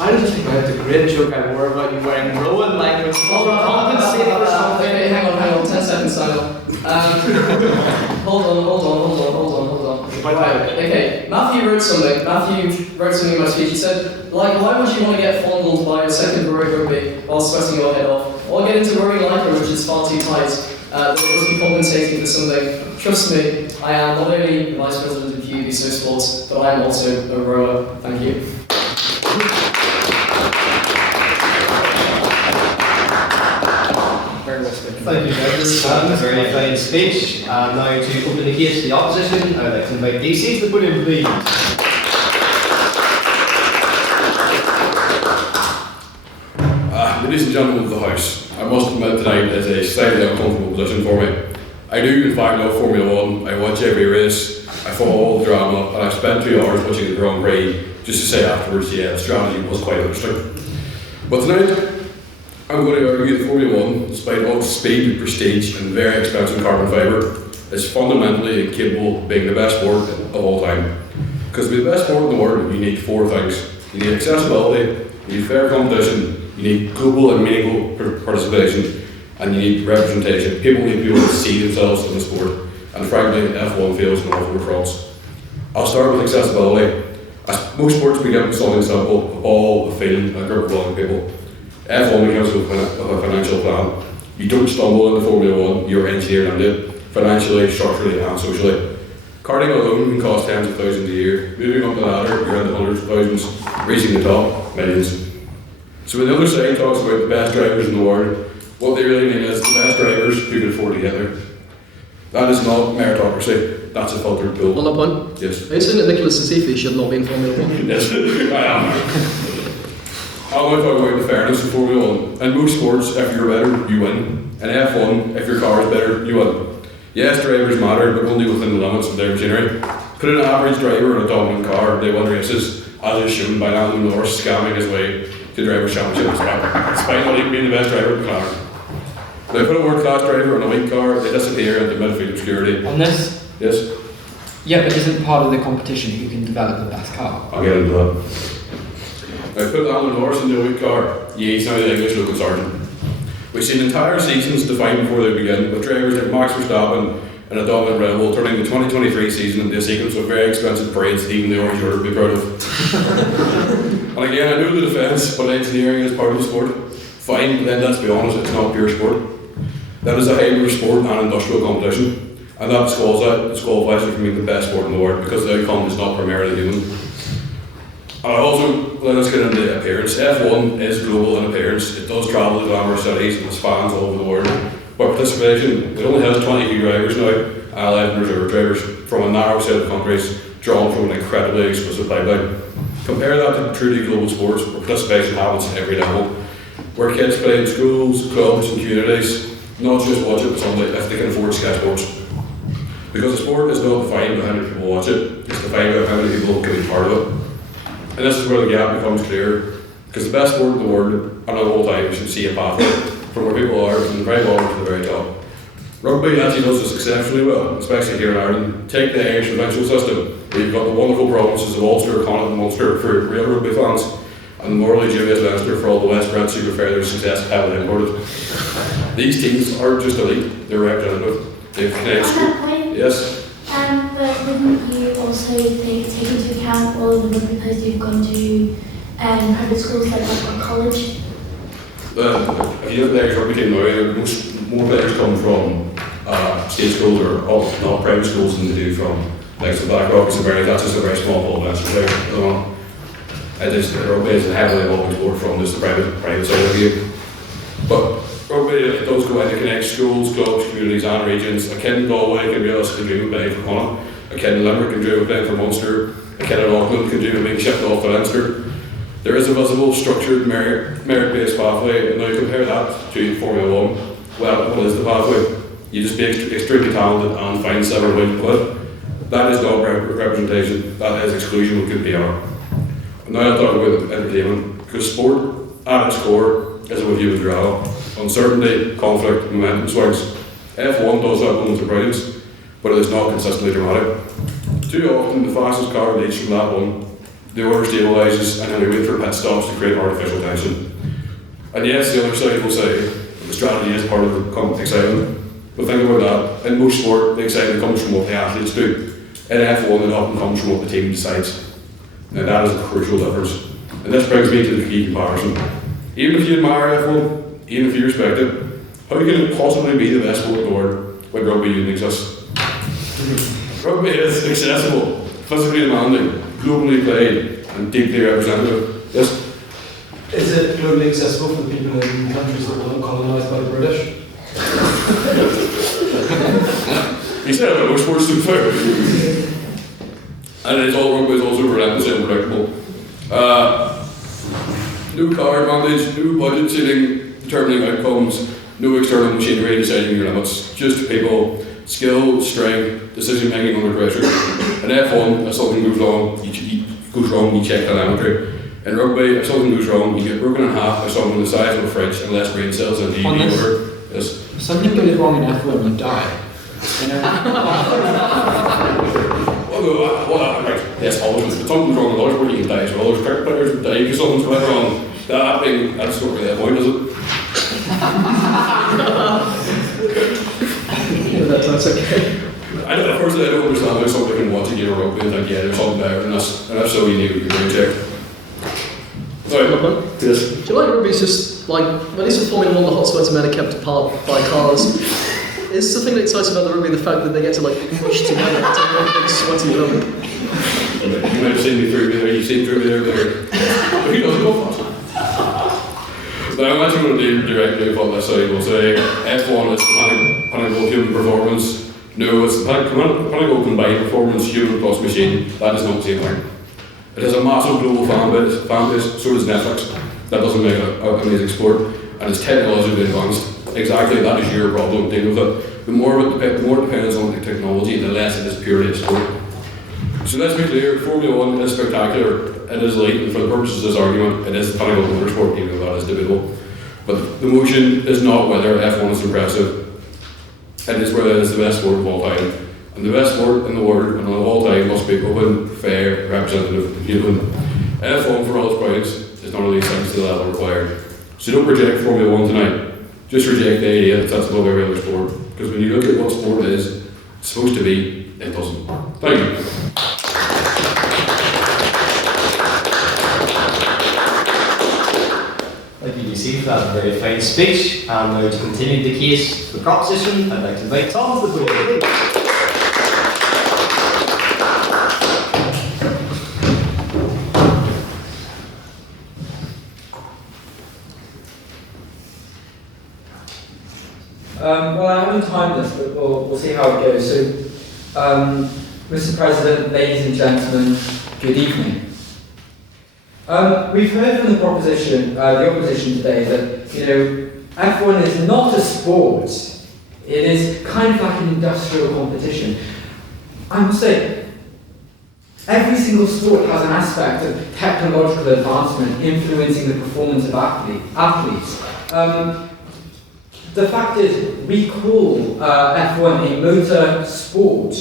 I just think about the great joke I wore about you wearing Rowan language. Compensate for something. Okay, hang on, 10 seconds, Daniel. Hold on. Right, okay, Matthew wrote something in my speech. He said, why would you want to get fondled by a second row rugby while sweating your head off? Or get into rowing lycra, which is far too tight, that it must be compensating for something. Trust me, I am not only Vice President of UB So Sports, but I am also a rower. Thank you. Thank you, judges. A very fine speech. Now to open the case to the opposition, I'd like to invite DC to the podium, please. Ladies and gentlemen of the House, I must admit tonight is a slightly uncomfortable position for me. I do in fact love Formula 1, I watch every race, I follow all the drama, and I've spent 2 hours watching the Grand Prix just to say afterwards, yeah, the strategy was quite interesting. But tonight, I'm going to argue that Formula 1, despite all its speed, prestige and very expensive carbon fibre, is fundamentally incapable of being the best sport of all time. Because to be the best sport in the world, you need 4 things. You need accessibility, you need fair competition, you need global and meaningful participation, and you need representation. People need to be able to see themselves in the sport, and frankly, F1 fails on all 4 fronts. I'll start with accessibility. As most sports begin with something simple, a ball, a field, and a group of willing people. F1 begins with a financial plan. You don't stumble into Formula 1, you're engineered into it, financially, structurally, and socially. Karting alone can cost tens of thousands a year. Moving up the ladder, you're into hundreds of thousands. Reaching the top, millions. So when the other side talks about the best drivers in the world, what they really mean is the best drivers who can afford to get there. That is not meritocracy, that's a filtered pool. On that point? Yes. Are you saying that Nicholas Latifi should not be in Formula 1? Yes, I am. I want to talk about the fairness of Formula 1. In most sports, if you're better, you win. In F1, if your car is better, you win. Yes, drivers matter, but only within the limits of their machinery. Put an average driver in a dominant car, they win races, as is shown by Lando Norris scamming his way to Drivers' Championship despite not even being the best driver in the car. They put a world-class driver in a weak car, they disappear into midfield obscurity. On this? Yes? Yeah, but isn't part of the competition who can develop the best car? I'll get into that. Now put Lando Norris in the weak car, he's now the English local sergeant. We've seen entire seasons defined before they begin, with drivers like Max Verstappen and a dominant Red Bull turning the 2023 season into a sequence of very expensive parades that even the Orange Order would be proud of. And again, I know the defence, but engineering is part of the sport. Fine, but then let's be honest, it's not pure sport. That is a hybrid of sport and industrial competition, and that disqualifies it from being the best sport in the world because the outcome is not primarily human. And also, let us get into appearance. F1 is global in appearance. It does travel to glamorous cities and has fans all over the world. But participation, it only has 22 drivers now, and 11 reserve drivers from a narrow set of countries drawn from an incredibly exclusive pipeline. Compare that to truly global sports where participation happens at every level, where kids play in schools, clubs and communities, not just watch it but someday if they can afford Sky Sports. Because the sport is not defined by how many people watch it, it's defined by how many people can be part of it. And this is where the gap becomes clear, because the best sport in the world, and at all times, should see a pathway from where people are, from the very bottom to the very top. Rugby actually does this exceptionally well, especially here in Ireland. Take the Irish provincial system, where you've got the wonderful provinces of Ulster, Connacht and Munster for real rugby fans, and the morally dubious Leinster for all the West Brits who prefer their success heavily imported. These teams aren't just elite, they're representative. They've connected. Yes? But wouldn't you also take into account all of the rugby players who've gone to private schools like on college? If you look at the Irish rugby team now, more players come from state schools or not private schools than they do from like the Blackrock. That's just a very small pool of players. It is rugby is a heavily evolving sport from just the private side of the game. But rugby does go out to connect schools, clubs, communities and regions. A kid in Galway can realistically dream of playing for Connacht. A kid in Limerick can dream of playing for Munster. A kid in Auckland can dream of being shipped off to Leinster. There is a visible, structured, merit-based pathway, and now you compare that to Formula 1. Well, what is the pathway? You just be extremely talented and find several ways to quit. That is not representation, that is exclusion with good PR. And now I'll talk about entertainment, because sport, at its core, is about human drama. Uncertainty, conflict, momentum swings. F1 does have moments of brilliance, but it is not consistently dramatic. Too often, the fastest car leads from lap 1. The order stabilises and then we wait for pit stops to create artificial tension. And yes, the other side will say the strategy is part of the excitement. But think about that. In most sport, the excitement comes from what the athletes do. In F1, it often comes from what the team decides. And that is a crucial difference. And this brings me to the key comparison. Even if you admire F1, even if you respect it, how can it possibly be the best sport in the world when rugby union exists? Rugby is accessible, physically demanding, globally played, and deeply representative. Yes? Is it globally accessible for the people in countries that weren't colonised by the British? You said about most sports too fair. And rugby is also relentless and unpredictable. No car advantage, no budget ceiling determining outcomes, no external machinery deciding your limits, just people, skill, strength, decision making under pressure. In F1, if something goes wrong, you check telemetry. In rugby, if something goes wrong, you get broken in half by someone the size of a fridge and less brain cells in the EV order. Yes. If something goes wrong in F1, you die. You know? Right. Yes, always. If something's wrong with others, you can die as well. There's cricket players who die because something's went wrong. That's not really the point, is it? That's okay. Personally, I don't understand how somebody can watch a game of rugby and think, yeah, there's something better than this. And if so, you need to be brain checked. Sorry. Yes. Do you like rugby's just like, when it's in Formula 1, the hot sweaty men are kept apart by cars. Is the thing that excites about the rugby the fact that they get to like push together to one big sweaty lump? You might have seen me through there, you've seen through me there, but who doesn't go fast? Now, I'm actually going to do directly what this side will say. F1 is the pinnacle human performance. No, it's the pinnacle combined performance, human plus machine. That is not the same thing. It has a massive global fan base, so does Netflix. That doesn't make it an amazing sport. And it's technologically advanced. Exactly, that is your problem, deal with it. The more it depends on the technology, the less it is purely a sport. So let's be clear, Formula 1 is spectacular, it is elite, and for the purposes of this argument, it is the pinnacle of motorsport, even though that is debatable. But the motion is not whether F1 is impressive, it is whether it is the best sport of all time. And the best sport in the world and of all time must be open, fair, representative, and human. F1, for all its brilliance, is not really sense to the level required. So don't reject Formula 1 tonight. Just reject the idea that that's above every other sport. Because when you look at what sport is supposed to be, it doesn't. Thank you. Thank you, DC, for that very fine speech. And now to continue the case for the proposition, I'd like to invite Tom to the podium. Well, I haven't timed this, but we'll see how it goes. So, Mr. President, ladies and gentlemen, good evening. We've heard from the opposition today that, F1 is not a sport. It is kind of like an industrial competition. I must say, every single sport has an aspect of technological advancement influencing the performance of athletes. The fact is, we call F1 a motor sport.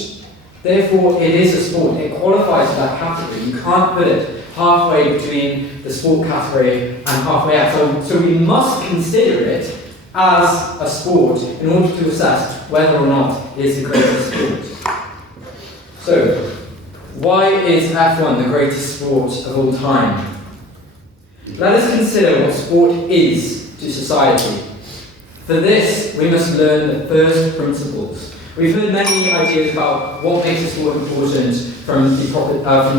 Therefore, it is a sport. It qualifies for that category. You can't put it halfway between the sport category and halfway out. So we must consider it as a sport in order to assess whether or not it is the greatest sport. So, why is F1 the greatest sport of all time? Let us consider what sport is to society. For this, we must learn the first principles. We've heard many ideas about what makes a sport important from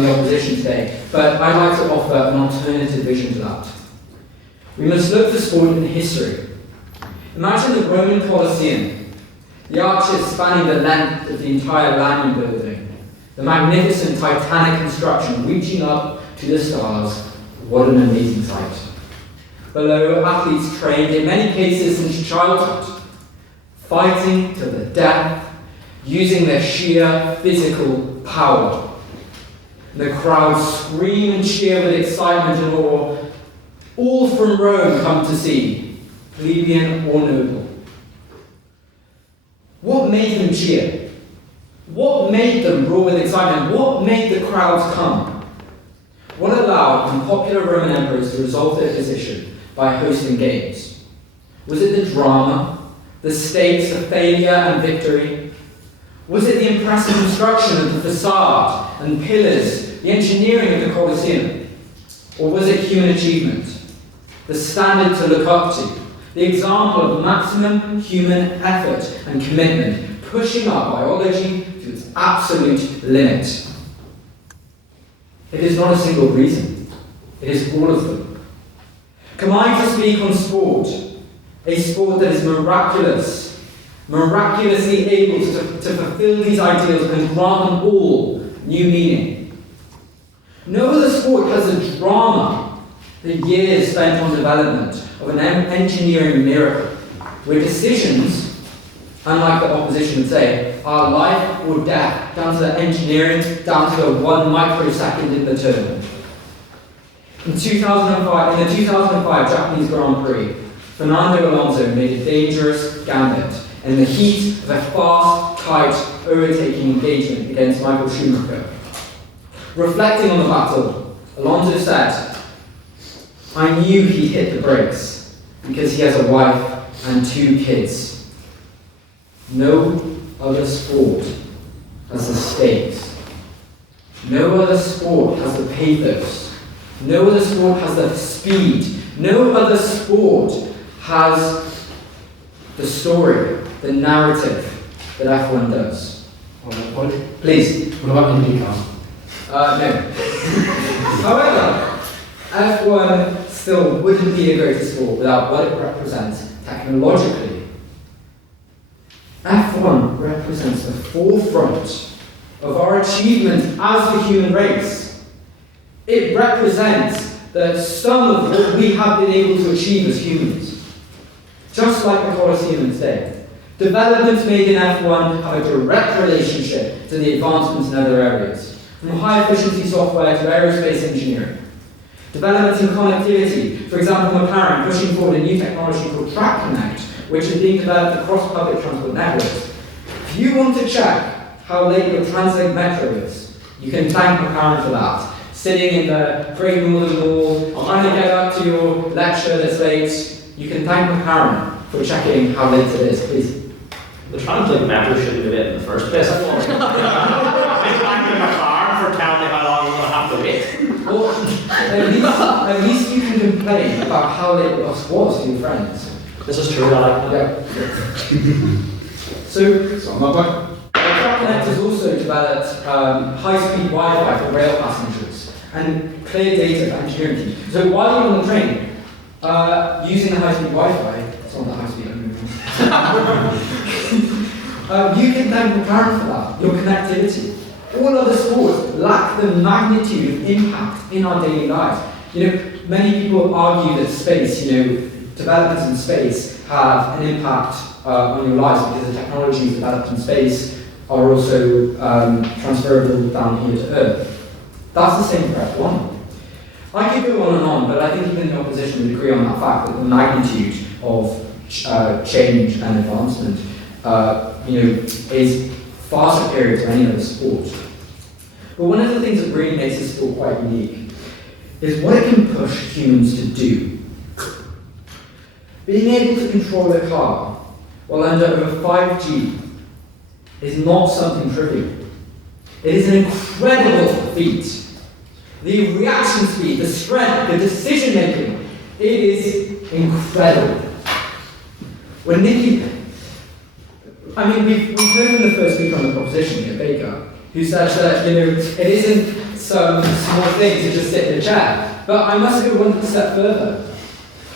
the opposition today, but I'd like to offer an alternative vision to that. We must look for sport in history. Imagine the Roman Colosseum, the arches spanning the length of the entire land building, the magnificent Titanic construction reaching up to the stars. What an amazing sight. Below, athletes trained in many cases since childhood, fighting to the death, using their sheer physical power. The crowd scream and cheer with excitement and awe. All from Rome come to see, plebeian or noble. What made them cheer? What made them roar with excitement? What made the crowds come? What allowed unpopular Roman emperors to resolve their position by hosting games? Was it the drama, the stakes of failure and victory? Was it the impressive construction of the facade and pillars, the engineering of the Colosseum? Or was it human achievement, the standard to look up to, the example of maximum human effort and commitment, pushing up biology to its absolute limit? It is not a single reason. It is all of them. Come I to speak on sport, a sport that is miraculously able to fulfill these ideals and grant them all new meaning. No other sport has the drama, the years spent on development of an engineering miracle, where decisions, unlike the opposition would say, are life or death, down to the engineering, down to the 1 microsecond in the turn. In the 2005 Japanese Grand Prix, Fernando Alonso made a dangerous gambit in the heat of a fast, tight, overtaking engagement against Michael Schumacher. Reflecting on the battle, Alonso said, "I knew he hit the brakes because he has a wife and 2 kids. No other sport has the stakes. No other sport has the pathos. No other sport has the speed. No other sport has the story, the narrative that F1 does." Please. What about IndyCar? No. However, F1 still wouldn't be a greater sport without what it represents technologically. F1 represents the forefront of our achievement as the human race. It represents the sum of what we have been able to achieve as humans. Just like the Colosseum today, developments made in F1 have a direct relationship to the advancements in other areas, from high-efficiency software to aerospace engineering. Developments in connectivity, for example, McLaren pushing forward a new technology called Track Connect, which is being developed across public transport networks. If you want to check how late your Translate Metro is, you can thank McLaren for that. Sitting in the Great Northern Wall, trying to get up to your lecture that's late, you can thank McLaren for checking how late it is, please. The Translate Metro shouldn't be late in the first place. I want to thank McLaren for telling me how long I'm going to have to wait. Well, at least you can complain about how late the bus was to your friends. This is true, I like that. So on that point. Track Connect has also developed high-speed Wi-Fi for rail passengers and clear data for engineering teams. So while you're on the train, using the high-speed Wi-Fi, it's on the high-speed you can thank McLaren for that, your connectivity. All other sports lack the magnitude of impact in our daily lives. Many people argue that space, developments in space have an impact on your lives because the technologies developed in space are also transferable down here to Earth. That's the same for F1. I could go on and on, but I think even the opposition would agree on that fact that the magnitude of change and advancement, is far superior to any other sport. But one of the things that really makes this sport quite unique is what it can push humans to do. Being able to control a car while under over 5G is not something trivial. It is an incredible feat. The reaction speed, the strength, the decision making, it is incredible. When Nikki, I mean, we've heard from the first speaker on the proposition here, Baker, who says that, it isn't some small thing to just sit in a chair. But I must go one step further.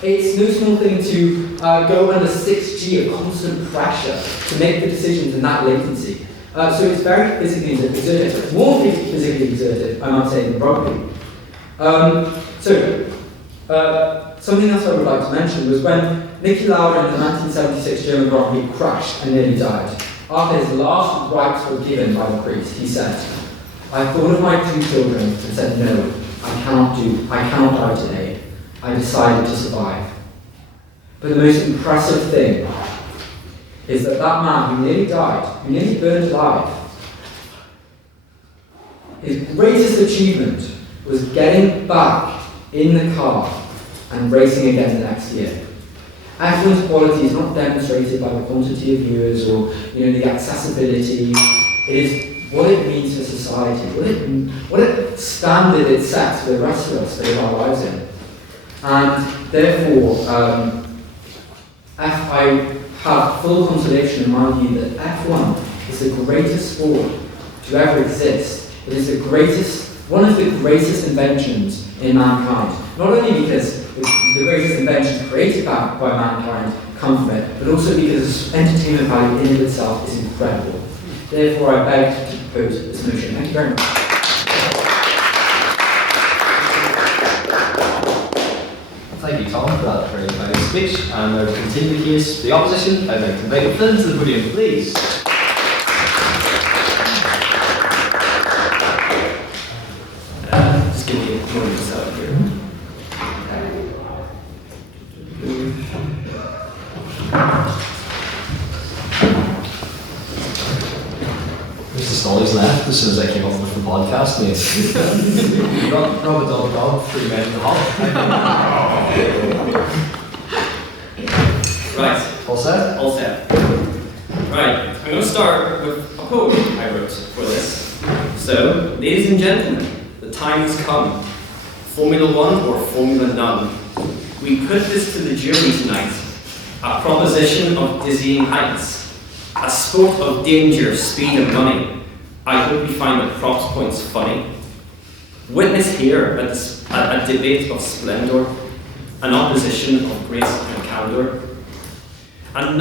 It's no small thing to go under 6G of constant pressure to make the decisions in that latency. So it's very physically exerted. It's more physically exerted, I'm not saying, than rugby. Something else I would like to mention was when Niki Lauda in the 1976 German Grand Prix crashed and nearly died. After his last rites were given by the priest, he said, "I thought of my 2 children and said, no, I cannot die today. I decided to survive." But the most impressive thing is that man who nearly died, who nearly burned alive, his greatest achievement was getting back in the car and racing again the next year. F1's quality is not demonstrated by the quantity of viewers or the accessibility. It is what it means for society, what a standard it sets for the rest of us to live our lives in. And therefore, I have full consolation in my view that F1 is the greatest sport to ever exist. It is one of the greatest inventions in mankind. Not only because the greatest inventions created by mankind come from it, but also because the entertainment value in itself is incredible. Therefore, I beg to propose this motion. Thank you very much. Thank you, Tom, for that very nice speech. And now to continue the case for the opposition, I'd like to invite Flynn to the podium, please. Just give me a moment to set up here. Mr. Scully's left as soon as I came up with the podcast, mate. Rub a dog, 3 men in the hall. Right. All set? All set. Right, I'm going to start with a poem I wrote for this. So, ladies and gentlemen, the time has come. Formula One or Formula None. We put this to the jury tonight. A proposition of dizzying heights. A sport of danger, speed and money. I hope you find the props points funny. Witness here a debate of splendour, an opposition of grace and candour. And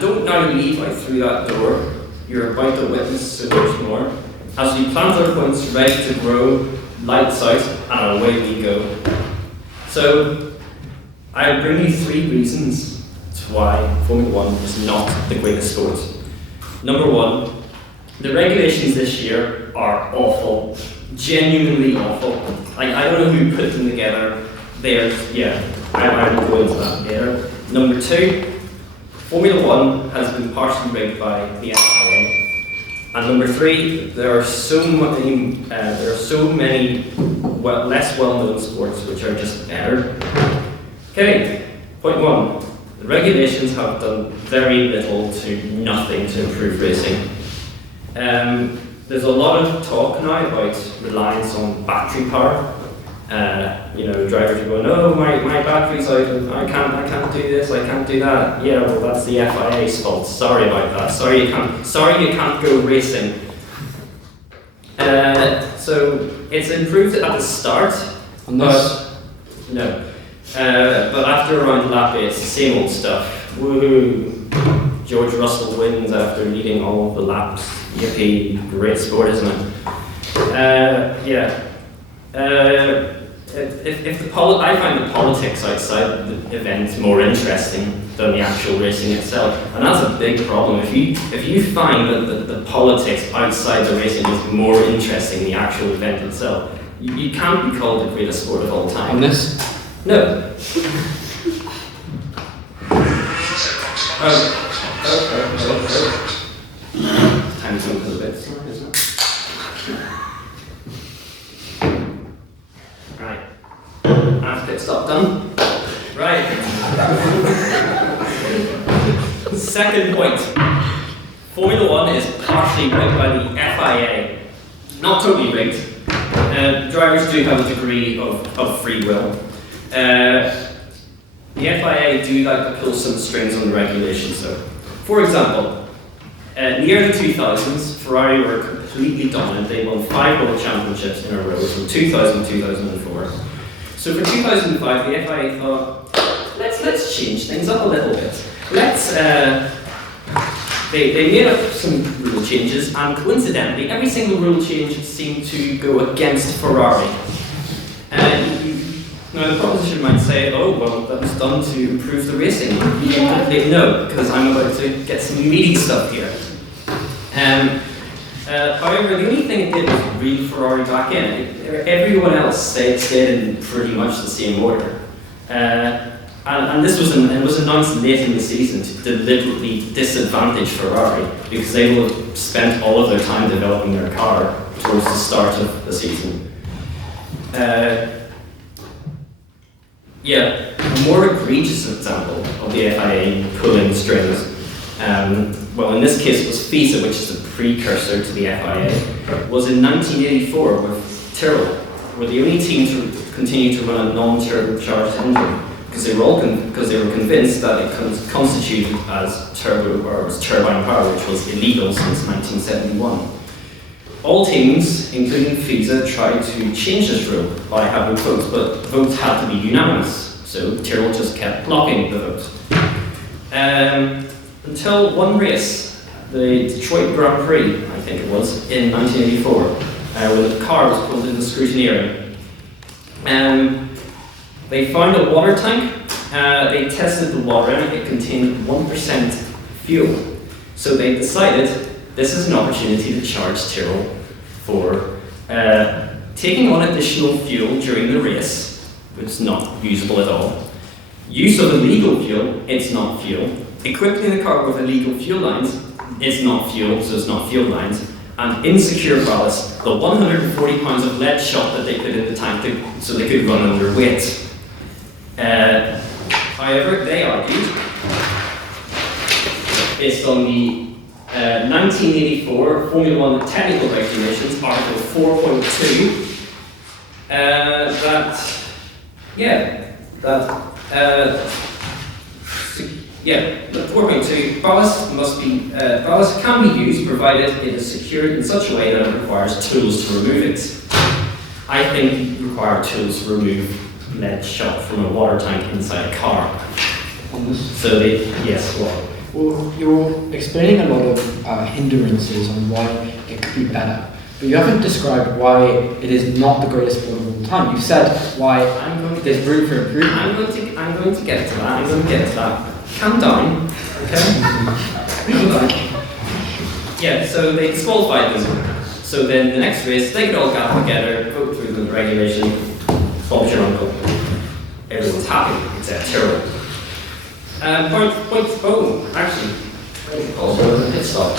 don't now leave out through that door. You're about to witness so much more. As we plant our points ready to grow, lights out and away we go. So, I'll bring you 3 reasons to why Formula One is not the greatest sport. Number 1, the regulations this year are awful, genuinely awful. I don't know who put them together. I will go into that later. Number 2, Formula One has been partially rigged by the FIA. And number 3, there are so many less well-known sports which are just better. Okay, point 1. The regulations have done very little to nothing to improve racing. There's a lot of talk now about reliance on battery power. Drivers are going, "Oh, my battery's out, and I can't do this, I can't do that." Yeah, well, that's the FIA's fault. Sorry about that. Sorry you can't go racing. So it's improved at the start, but after around lap 8, it's the same old stuff. Woohoo! George Russell wins after leading all of the laps. Yippee! Great sport, isn't it? I find the politics outside the event more interesting than the actual racing itself, and that's a big problem. If you find that the politics outside the racing is more interesting than the actual event itself, you can't be called the greatest sport of all time. On this? No. Time to move a bit slower, isn't it? Right. After pit stop done. Right. Second point. Formula One is partially rigged by the FIA. Not totally rigged. Drivers do have a degree of free will. The FIA do like to pull some strings on the regulations though. For example, in the early 2000s, Ferrari were completely dominant. They won 5 world championships in a row from 2000 to 2004. So for 2005, the FIA thought, let's change things up a little bit. They made up some rule changes, and coincidentally, every single rule change seemed to go against Ferrari. Now the proposition might say, oh well, that was done to improve the racing. No, because I'm about to get some meaty stuff here. However, the only thing it did was reel Ferrari back in. Everyone else stayed in pretty much the same order. And this was announced late in the season to deliberately disadvantage Ferrari because they will have spent all of their time developing their car towards the start of the season. A more egregious example of the FIA pulling strings, well in this case it was FISA, which is a precursor to the FIA, was in 1984 with Tyrrell, were the only team to continue to run a non-turbocharged engine because they were convinced that it constituted as turbine power, which was illegal since 1971. All teams, including FISA, tried to change this rule by having votes, but votes had to be unanimous, so Tyrrell just kept blocking the vote. Until one race, the Detroit Grand Prix, I think it was, in 1984, when the car was pulled into the scrutineering. They found a water tank, they tested the water and it contained 1% fuel. So they decided this is an opportunity to charge Tyrrell for taking on additional fuel during the race, which is not usable at all. Use of illegal fuel, it's not fuel. Equipping the car with illegal fuel lines, it's not fuel, so it's not fuel lines. And insecure ballast, the 140 pounds of lead shot that they put in the tank so they could run under weight. However, they argued, based on the 1984 Formula 1 Technical Regulations, Article 4.2, the 4.2 ballast can be used provided it is secured in such a way that it requires tools to remove it. I think you require tools to remove lead shot from a water tank inside a car. So Well, you're explaining a lot of hindrances on why it could be better, but you haven't described why it is not the greatest sport of all time. You've said why there's room for improvement. I'm going to get to that. Calm down, okay? Calm down. Yeah, so they disqualified them. So then the next race, they could all gather together, go through the regulation, fault your uncle. Everyone's happy, except Tyrrell. Also a pit stop.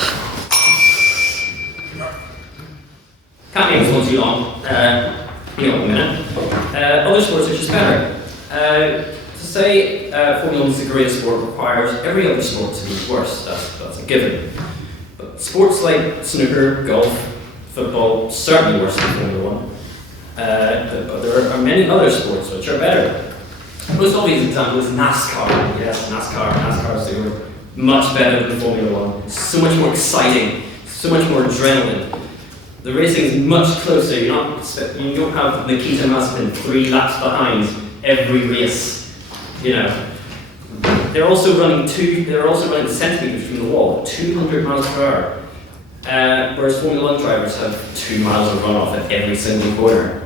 Can't make this one too long. A minute. Other sports are just better. To say Formula 1 is the greatest sport requires every other sport to be worse. That's a given. But sports like snooker, golf, football, certainly worse than Formula 1. But there are many other sports which are better. The most obvious example is NASCAR. Yes, NASCAR is much better than Formula 1. So much more exciting, so much more adrenaline. The racing is much closer. You don't have Nikita Mazepin 3 laps behind every race. They're also running centimeters from the wall, 200 miles per hour. Whereas Formula 1 drivers have 2 miles of runoff at every single corner.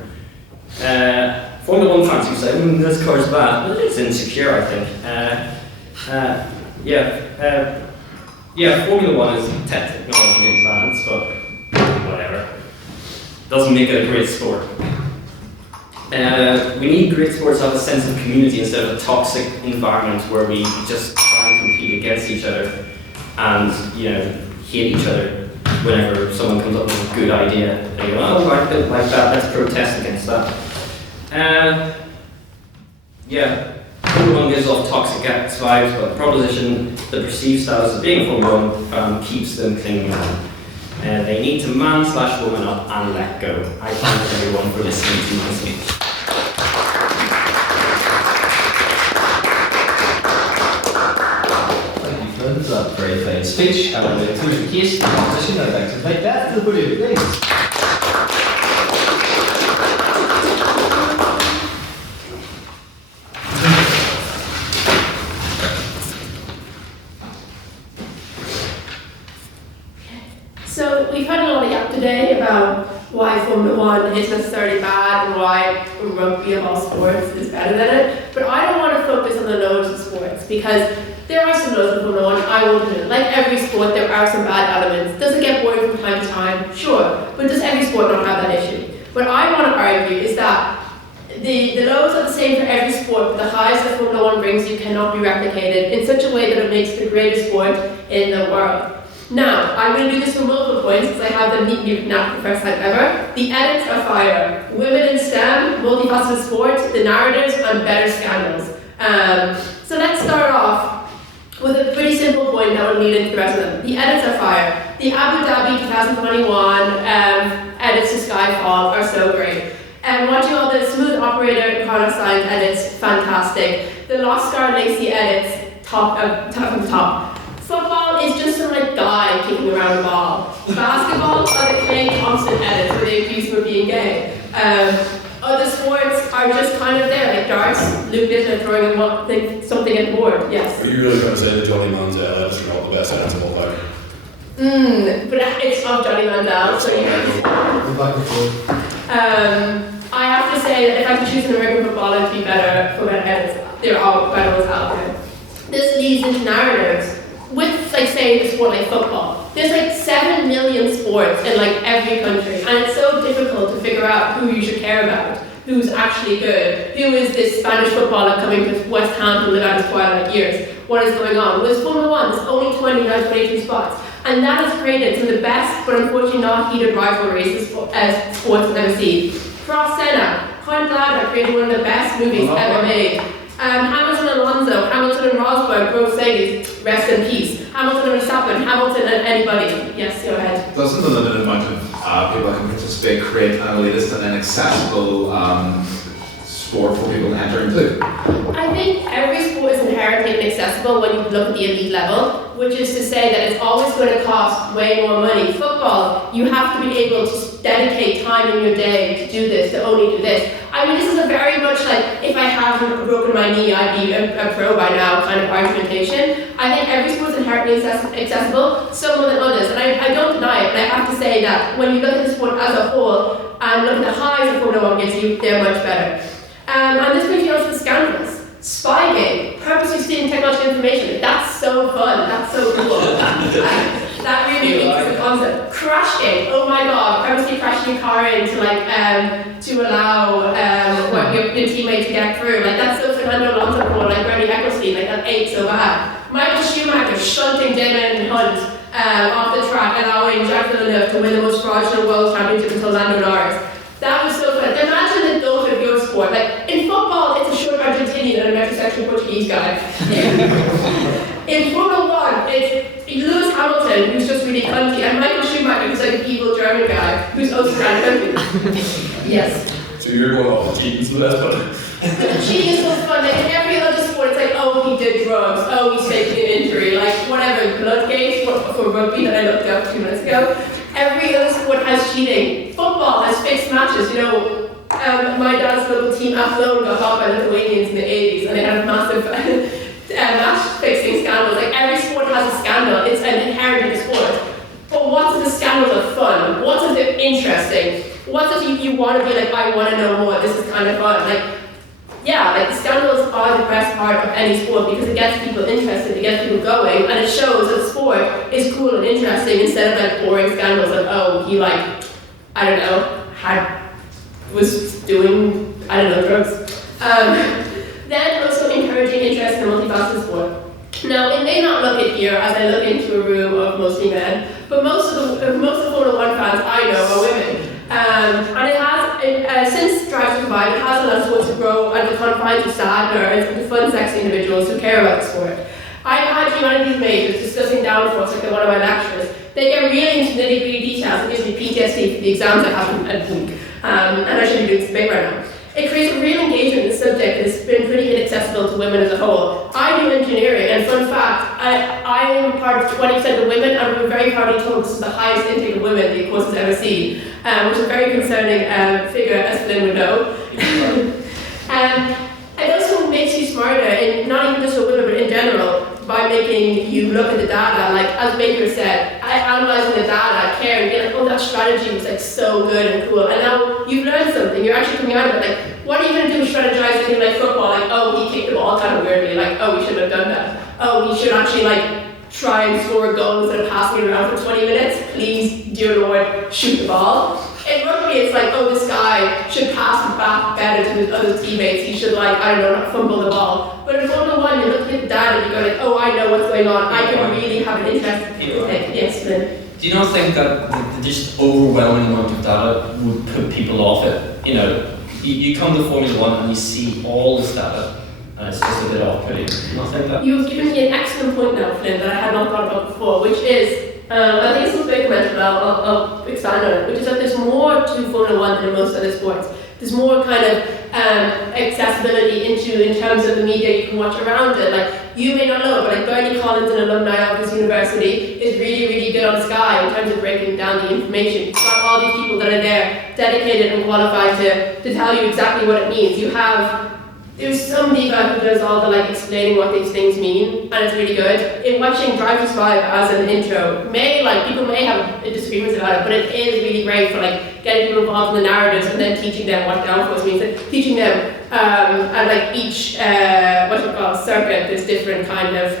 Formula 1 fans who say, this car's bad, but it's insecure, I think. Formula 1 is technically advanced, but whatever. Doesn't make it a great sport. We need great sports to have a sense of community instead of a toxic environment where we just try and compete against each other and hate each other whenever someone comes up with a good idea. They go, oh, like that, let's protest against that. Formula 1 gives off toxic vibes, but the proposition, the perceived status of being a Formula 1 fan keeps them clinging on. They need to man/woman up and let go. I thank everyone for listening to my speech. That was a very fine speech, and with inclusion case the competition, I'd like to invite Beth to the podium, please. So we've had a lot of yap today about why Formula One is necessarily bad and why rugby of all sports is better than it. But I don't want to focus on the lows of sports because there are some lows in Formula One, I will admit. Like every sport, there are some bad elements. Does it get boring from time to time? Sure. But does every sport not have that issue? What I want to argue is that the lows are the same for every sport, but the highs that Formula One brings you cannot be replicated in such a way that it makes the greatest sport in the world. Now, I'm going to do this for multiple points because I have them neatly written out for the first time ever. The edits are fire. Women in STEM, multifaceted sport, the narratives, and better scandals. So let's start off with a pretty simple point that will lead into the rest of them. The edits are fire. The Abu Dhabi 2021 edits to Skyfall are so great. And watching all the Smooth Operator Carlos Sainz edits, fantastic. The Lost Scar Lacey edits, top of the top. Football is just some like guy kicking around the ball. Basketball are the Clay Thompson edits where they accuse him of being gay. Other sports are just kind of there, like darts, Luke Littler throwing something at the board, yes. Are you really going to say that Johnny Manziel edits are not the best edits of all time? But it's of Johnny Mandel, so you I have to say that if I could choose an American footballer to be better for better edits, there are better ones out there. This leads into narratives. With, like, say, a sport like football, there's like 7 million sports in like every country, and it's so difficult to figure out who you should care about, who's actually good, who is this Spanish footballer coming to West Ham to live out his twilight years, what is going on. With Formula One, there's only 20 out of 22 spots, and that has created some of the best, but unfortunately not heated rivalries as sports have ever seen. Prost Senna, Con Lauda created one of the best movies ever made. Hamilton and Alonso, Hamilton and Rosberg, Mercedes, rest in peace. Hamilton and Verstappen, Hamilton and anybody. Yes, go ahead. Doesn't the limited amount of people that can participate create an elitist and inaccessible sport for people to enter into? I think every sport is inherently inaccessible when you look at the elite level, which is to say that it's always going to cost way more money. Football, you have to be able to dedicate time in your day to do this, to only do this. I mean, this is a very much like, if I haven't broken my knee, I'd be a pro by now kind of argumentation. I think every sport is inherently accessible, some more than others, and I don't deny it, but I have to say that when you look at the sport as a whole, and look at the highs that Formula One gives you, they're much better. And this brings you on to the scandals. Spygate, purposely stealing technological information, that's so fun, that's so cool. That really leads to the concept. Crashgate, oh my god, purposely crashing your car in to like to allow your teammate to get through. Like that's so Fernando Alonso cool, like Bernie Ecclestone, like that ain't so bad. Michael Schumacher shunting Damon Hunt off the track, allowing Jacques Villeneuve to win the most fraudulent world championship until Lando Norris. That was so fun. Imagine the thought of your sport. Like in football, it's a short Argentinian and a metrosexual Portuguese guy. In Formula One, it's Lewis Hamilton, who's just really cunty, and Michael Schumacher, who's like an evil German guy, who's also kind of cunty. Yes. So you're going off the cheating's the best one. Cheating is so fun. Like in every other sport, it's like, oh, he did drugs, oh, he's faking an injury, like whatever, Bloodgate for rugby that I looked up 2 minutes ago. Every other sport has cheating. Football has fixed matches. You know, my dad's local team, Athlone, got caught by Lithuanians in the 80s, and they had a massive match fixing scandals. Like every sport has a scandal. It's an inherent in the sport. But what if the scandals are fun? What if they're interesting? What if you want to be like, I want to know more, this is kind of fun. Like, yeah, like the scandals are the best part of any sport because it gets people interested, it gets people going, and it shows that sport is cool and interesting instead of like boring scandals like, oh, he like, I don't know, was doing, I don't know, drugs. Then also encouraging interest in multifaceted sport. Now, it may not look it here as I look into a room of mostly men, but most of the Formula One fans I know are women. And it has, since Drive to Survive, it has allowed sports to grow at the confines of sad nerds and to fun, sexy individuals who care about the sport. I've had humanities majors discussing downfalls like one of my lecturers, they get really into nitty-gritty details. It gives me PTSD for the exams I have in a week, and I should be doing some right now. It creates a real engagement in the subject that's been pretty inaccessible to women as a whole. I do engineering, and fun fact, I am part of 20% of women, and we're very proudly told this is the highest intake of women the course has ever seen, which is a very concerning figure, as Flynn would know. It also makes you smarter, and not even just for women, but in general, by making you look at the data. Like, as Baker said, analysing the data, caring, being like, oh, that strategy was like so good and cool, and now you've learned something, you're actually coming out of it, like, what are you going to do with strategizing in like football? Like, oh, he kicked the ball kind of weirdly, like, oh, we shouldn't have done that. Oh, we should actually like try and score a goal instead of passing it around for 20 minutes. Please, dear Lord, shoot the ball. In rugby, it's like, oh, this guy should pass it back better to his other teammates. He should, like, I don't know, not fumble the ball. But in Formula 1, you're looking at the data and you go like, oh, I know what's going on. I can really have an interest in it. Yes, Flynn. Do you not think that the just overwhelming amount of data would put people off it? You know, you come to Formula 1 and you see all this data, and it's just a bit off-putting. Do you not think that? You've given me an excellent point now, Flynn, that I had not thought about before, which is, I think it's something I commented about, I'll expand on it, which is that there's more to Formula 1 than in most other sports. There's more kind of accessibility in terms of the media you can watch around it. Like, you may not know, but like Bernie Collins, an alumni of this university, is really, really good on Sky in terms of breaking down the information. You've got all these people that are there, dedicated and qualified to tell you exactly what it means. There's some diva who does all the like explaining what these things mean, and it's really good. In watching Drive to Survive as an intro, people may have disagreements about it, but it is really great for like getting people involved in the narratives and then teaching them what downforce means, and teaching them at like each circuit, there's different kind of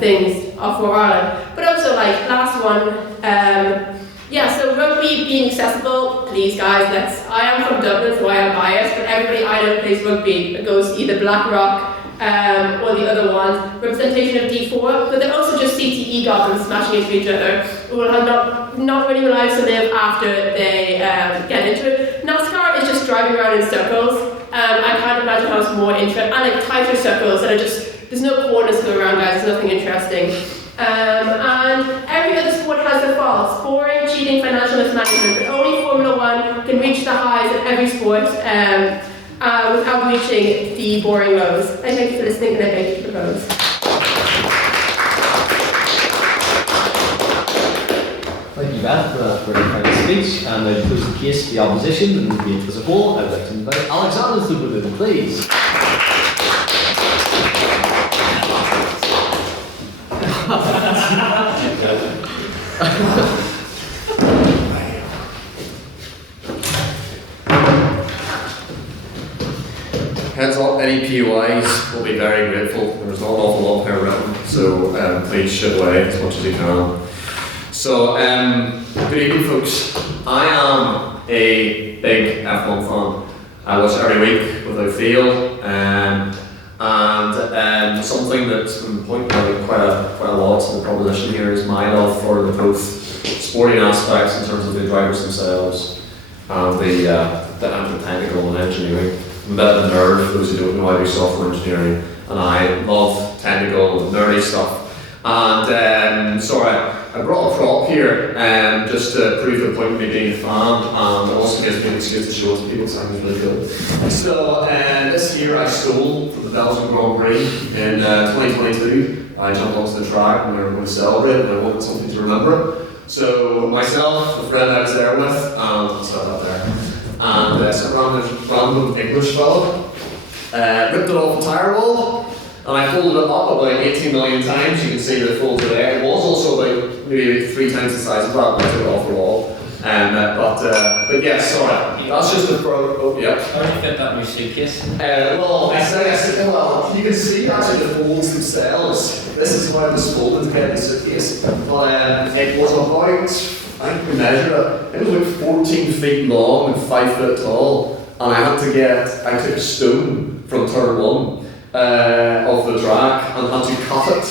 things for Ireland. But also like last one. So rugby being accessible, please guys, I am from Dublin, so I am biased, but everybody I know plays rugby goes to either Blackrock or the other ones. Representation of D4, but they're also just CTE goblins smashing into each other who will have not really lives to live after they get into it. NASCAR is just driving around in circles. I can't imagine how it's more interesting. I like tighter circles that are just, there's no corners to go around, guys, there's nothing interesting. And every other sport has their faults. Boring, cheating, financial mismanagement, but only Formula 1 can reach the highs of every sport without reaching the boring lows. I thank you for listening, and I thank you for the propose. Thank you, Beth, for that very kind speech. And I close the case to the opposition and the debate as a whole. I'd like to invite Alexander to put in, please. Heads up, any POIs will be very grateful. There's not an awful lot here written, so please ship away as much as you can. So, good evening, folks. I am a big F1 fan. I watch every week without fail, and something that's been pointed out quite a lot in the proposition here is my love for the both sporting aspects in terms of the drivers themselves and the technical and engineering. I'm a bit of a nerd, for those who don't know, I do software engineering, and I love technical and nerdy stuff. And I brought a prop here just to prove the point of me being a fan, and it also gives me an excuse to show it to people, so it's really cool. So this year I stole from the Belgian Grand Prix in 2022. I jumped onto the track and we were going to celebrate, and I wanted something to remember it. So myself, the friend I was there with, I'll start that there, and some random English fellow ripped it off the tire wall, and I folded it up about 18 million times. You can see the folds are there. It was also about maybe 3 times the size of that when I took it off the wall. But yeah, sorry. That's just a oh yeah. How did you fit that in your suitcase? You can see actually the folds themselves. This is how it was folded to get in the suitcase. But it was about, I think we measured it was about 14 feet long and 5 foot tall. And I took a stone from turn 1 of the track and had to cut it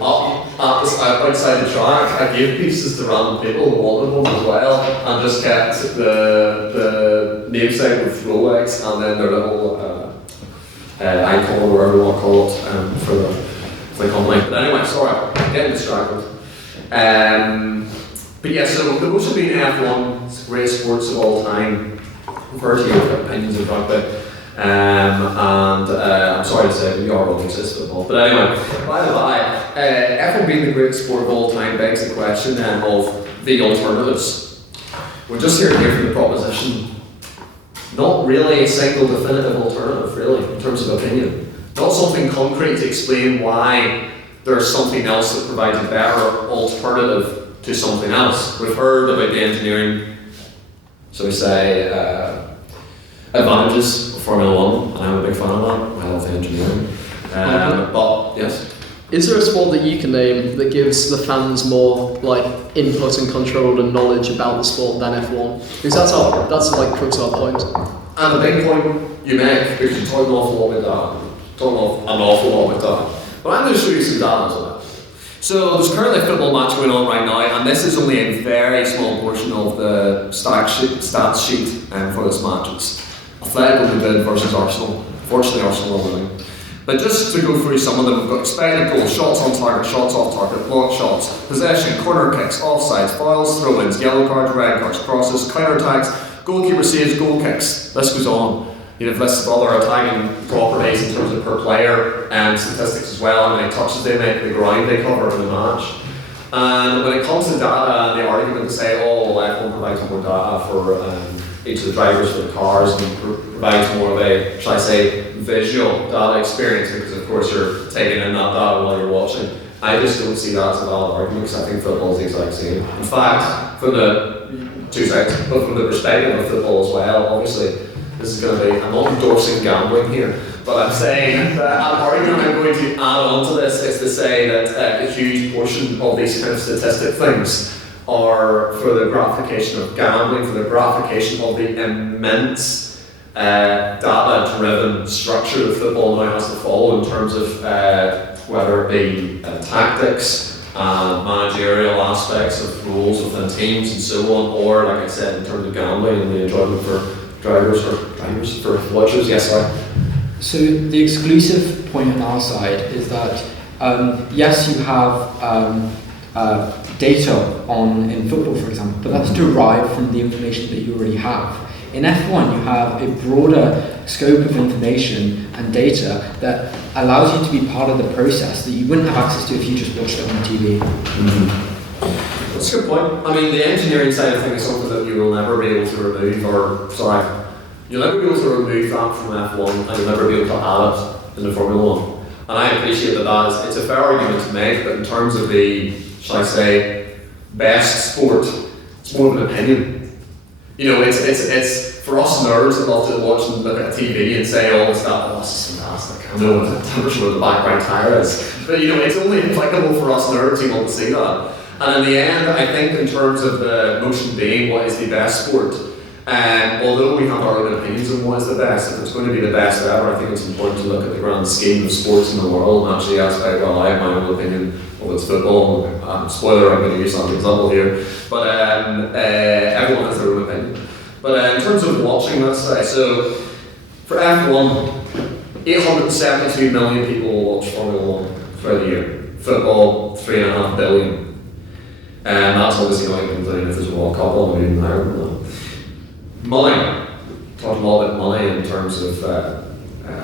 up outside the track. I gave pieces to random people who wanted one as well, and just kept the namesake with Rolex and then their little icon or whatever you want to call it for the company. But anyway, sorry, getting distracted. But yeah, so the most being F1, it's the greatest sports of all time. Refer to your opinions of rugby. I'm sorry to say, we are all exist football. But anyway, by the by, F1 being the greatest sport of all time begs the question then of the alternatives. We're just here to hear from the proposition. Not really a single definitive alternative, really, in terms of opinion. Not something concrete to explain why there's something else that provides a better alternative to something else. We've heard about the engineering, so we say, advantages of Formula 1, and I'm a big fan of that. I love the engineering. But, yes? Is there a sport that you can name that gives the fans more like input and control and knowledge about the sport than F1? Because that's like crux of our point. And the big point you make, because you talk an awful lot about that, but I'm going to show you some data as well. So there's currently a football match going on right now, and this is only a very small portion of the stats sheet for this match. It's Athletic Madrid versus Arsenal. Fortunately, Arsenal are winning. But just to go through some of them, we've got expected goals, shots on target, shots off target, block shots, possession, corner kicks, offsides, fouls, throw-ins, yellow cards, red cards, crosses, counter-attacks, goalkeeper saves, goal kicks. This goes on. You'd have listed other attacking properties in terms of per player and statistics as well, how many touches they make, the ground they cover in the match. And when it comes to data, the argument to say, oh, well, F1 provides more data for each of the drivers for the cars and provides more of a, shall I say, visual data experience, because of course you're taking in that data while you're watching. I just don't see that as a valid argument, because I think football is the exact same. In fact, from the two sides, but from the perspective of football as well, obviously, this is going to be, I'm not endorsing gambling here, but I'm saying that an argument I'm going to add on to this is to say that a huge portion of these kind of statistic things are for the gratification of gambling, for the gratification of the immense data-driven structure that football now has to follow in terms of whether it be tactics, managerial aspects of roles within teams and so on, or like I said, in terms of gambling and the enjoyment for drivers for watchers, yes, sorry. So the exclusive point on our side is that yes, you have data in football, for example, but that's derived from the information that you already have. In F1, you have a broader scope of information and data that allows you to be part of the process that you wouldn't have access to if you just watched it on TV. Mm-hmm. That's a good point. I mean, the engineering side of things is something that you will never be able to remove, you'll never be able to remove that from F1, and you'll never be able to add it into Formula 1. And I appreciate that it's a fair argument to make, but in terms of the, shall I say, best sport, it's more of an opinion. You know, it's for us nerds that love to watch and look at TV and say all this stuff, oh, this is fantastic, I know what the temperature of the background tyre is. But you know, it's only applicable for us nerds who want to see that. And in the end, I think in terms of the notion being what is the best sport, although we have our own opinions on what is the best, if it's going to be the best ever, I think it's important to look at the grand scheme of sports in the world and actually ask, well, I have my own opinion of it's football. Spoiler, I'm going to use that example here. But everyone has their own opinion. But in terms of watching, let's say, so for F1, 872 million people will watch Formula 1 throughout the year. Football, 3.5 billion. And that's obviously not even including if there's a World Cup on, maybe even higher than that. Money. Talked a lot about money in terms of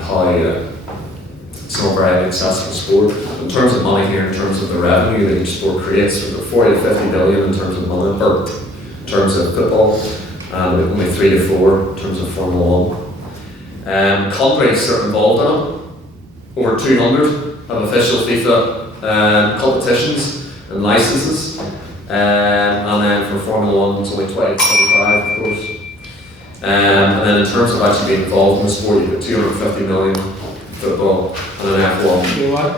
how it's not very accessible sport. In terms of money here, in terms of the revenue that each sport creates, we've got 40 to 50 billion in terms of money, or in terms of football, and only 3 to 4 in terms of Formula 1. Countries that are involved in it, over 200 of official FIFA competitions and licenses. And then for Formula 1, it's only 20 to 25, of course. And then in terms of actually being involved in the sport, you've got 250 million football and an F1. You know what?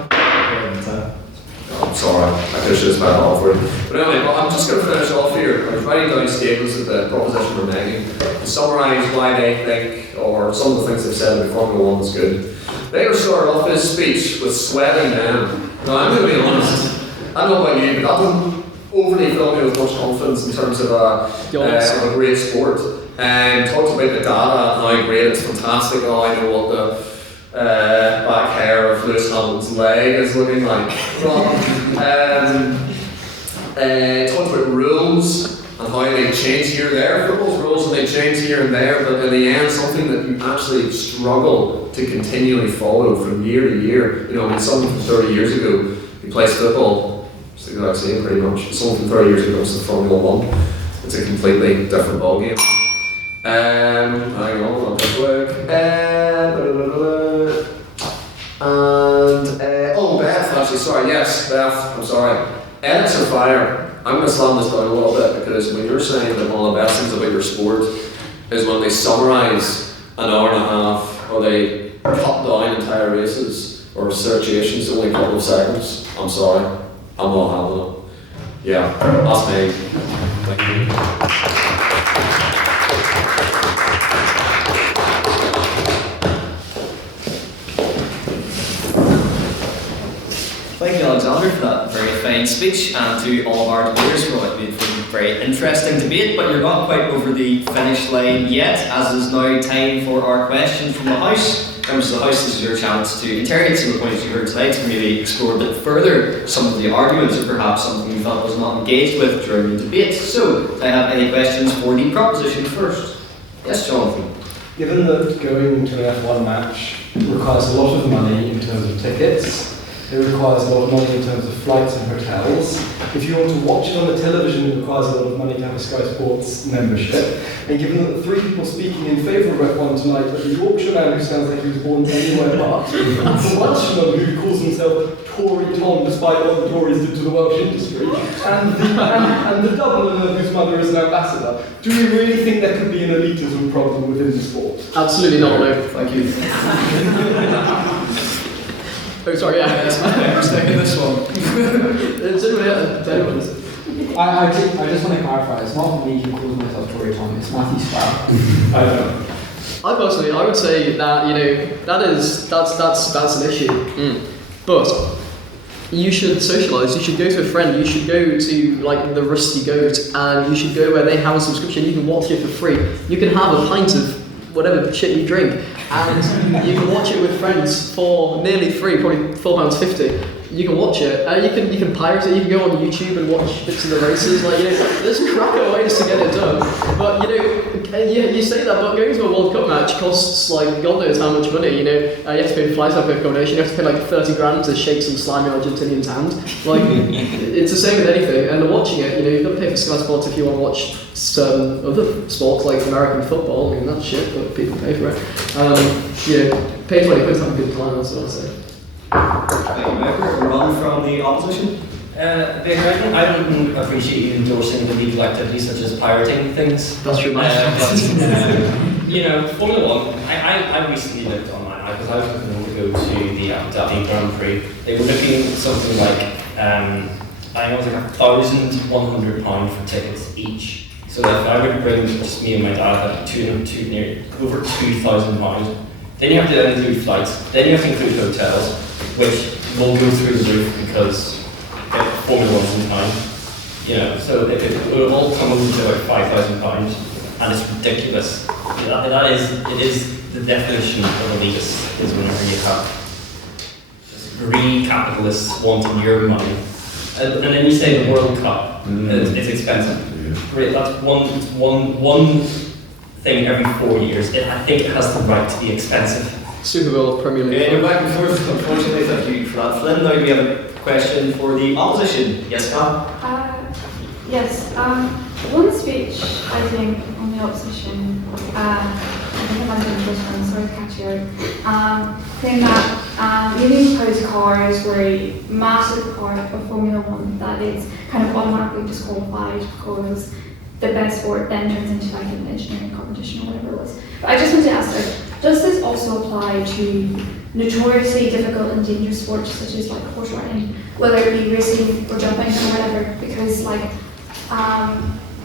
I'm sorry, I should have spelled it all for you. But anyway, I'm just going to finish off here. I was writing down statements of the proposition we're making to summarise why they think, or some of the things they've said about Formula 1 is good. They started off his speech with sweating men. Now, I'm going to be honest, I don't know about you, but that doesn't overly fill me with much confidence in terms of a great sport. And talked about the data and how great it's fantastic. Oh, I know what the back hair of Lewis Hamilton's leg is looking like. But talks about rules and how they change here and there. Football's rules and they change here and there, but in the end, something that you actually struggle to continually follow from year to year. You know, I mean, someone from 30 years ago who plays football, it's the exact same pretty much. Someone from 30 years ago goes to Formula 1. It's a completely different ballgame. Hang on, I'll take a look. Beth, actually, sorry, yes, Beth, I'm sorry. Edits are fire. I'm going to slam this down a little bit because when you're saying that one of the best things about your sport is when they summarise an hour and a half or they cut down entire races or situations to only a couple of seconds, I'm sorry, I'm not having it. Yeah, that's me. Thank you. Thank you, Alexander, for that very fine speech, and to all of our debaters for what made for a very interesting debate. But you're not quite over the finish line yet, as it is now time for our question from the House. Members of the House, this is your chance to interrogate some of the points you heard tonight, to maybe explore a bit further some of the arguments, or perhaps something you felt was not engaged with during the debate. So, do I have any questions for the proposition first? Yes, Jonathan. Given that going to an F1 match requires a lot of money in terms of tickets, it requires a lot of money in terms of flights and hotels. If you want to watch it on the television, it requires a lot of money to have a Sky Sports membership. And given that the three people speaking in favour of F1 tonight are the Yorkshireman who sounds like he was born anywhere but, the Welshman who calls himself Tory Tom despite what the Tories did to the Welsh industry, and the Dubliner whose mother is an ambassador, do we really think there could be an elitism problem within the sport? Absolutely not, no. Thank you. Oh, sorry, yeah. Who's taking this one? It's anyway, I just want to clarify, it's not me who calls myself Tory Tom, it's Matthew Sprout. I personally, I would say that, you know, that's an issue. But you should socialise, you should go to a friend, you should go to like the Rusty Goat, and you should go where they have a subscription, you can watch it for free. You can have a pint of whatever shit you drink, and you can watch it with friends for nearly free, probably £4.50. You can watch it, and you can pirate it. You can go on YouTube and watch bits of the races. Like, you know, there's cracker ways to get it done. But you know, you say that, but going to a World Cup match costs like God knows how much money. You know, you have to pay flights, you have to pay accommodation, you have to pay like 30 grand to shake some slimy Argentinian's hand. Like, it's the same with anything. And watching it, you know, you've got to pay for Sky Sports if you want to watch certain other sports like American football. I mean, that's shit, but people pay for it. Yeah, pay 20 quid to have a good time. That's what I'd say. Thank you, Michael. Run from the opposition. I don't appreciate you endorsing illegal activities such as pirating things. That's your but, you know, Formula 1, I recently looked online because I was looking to go to the Abu Dhabi Grand Prix. They were looking at something like, I think it was like £1,100 for tickets each. So if I were to bring just me and my dad, that'd be over £2,000. Then you have to include flights, then you have to include hotels, which will go through the roof because Formula 1's in time. You know, so it will all come up to about £5,000, and it's ridiculous. It is the definition of elitist, is whenever you have greedy capitalists wanting your money. And then you say the World Cup is expensive. Great, that's one thing every 4 years. I think it has the right to be expensive. Super Bowl, Premier League. Yeah, you're back and forth, unfortunately. Thank you for that, Flynn. Now we have a question for the opposition. Yes, Pam? Yes, one speech, I think, on the opposition, I think I've done the first one, sorry to catch you out, saying that leaving proposed cars were a massive part of Formula 1 that is kind of automatically disqualified because the best sport then turns into like an engineering competition or whatever it was. But I just want to ask, does this also apply to notoriously difficult and dangerous sports such as like horse riding, whether it be racing or jumping or whatever? Because like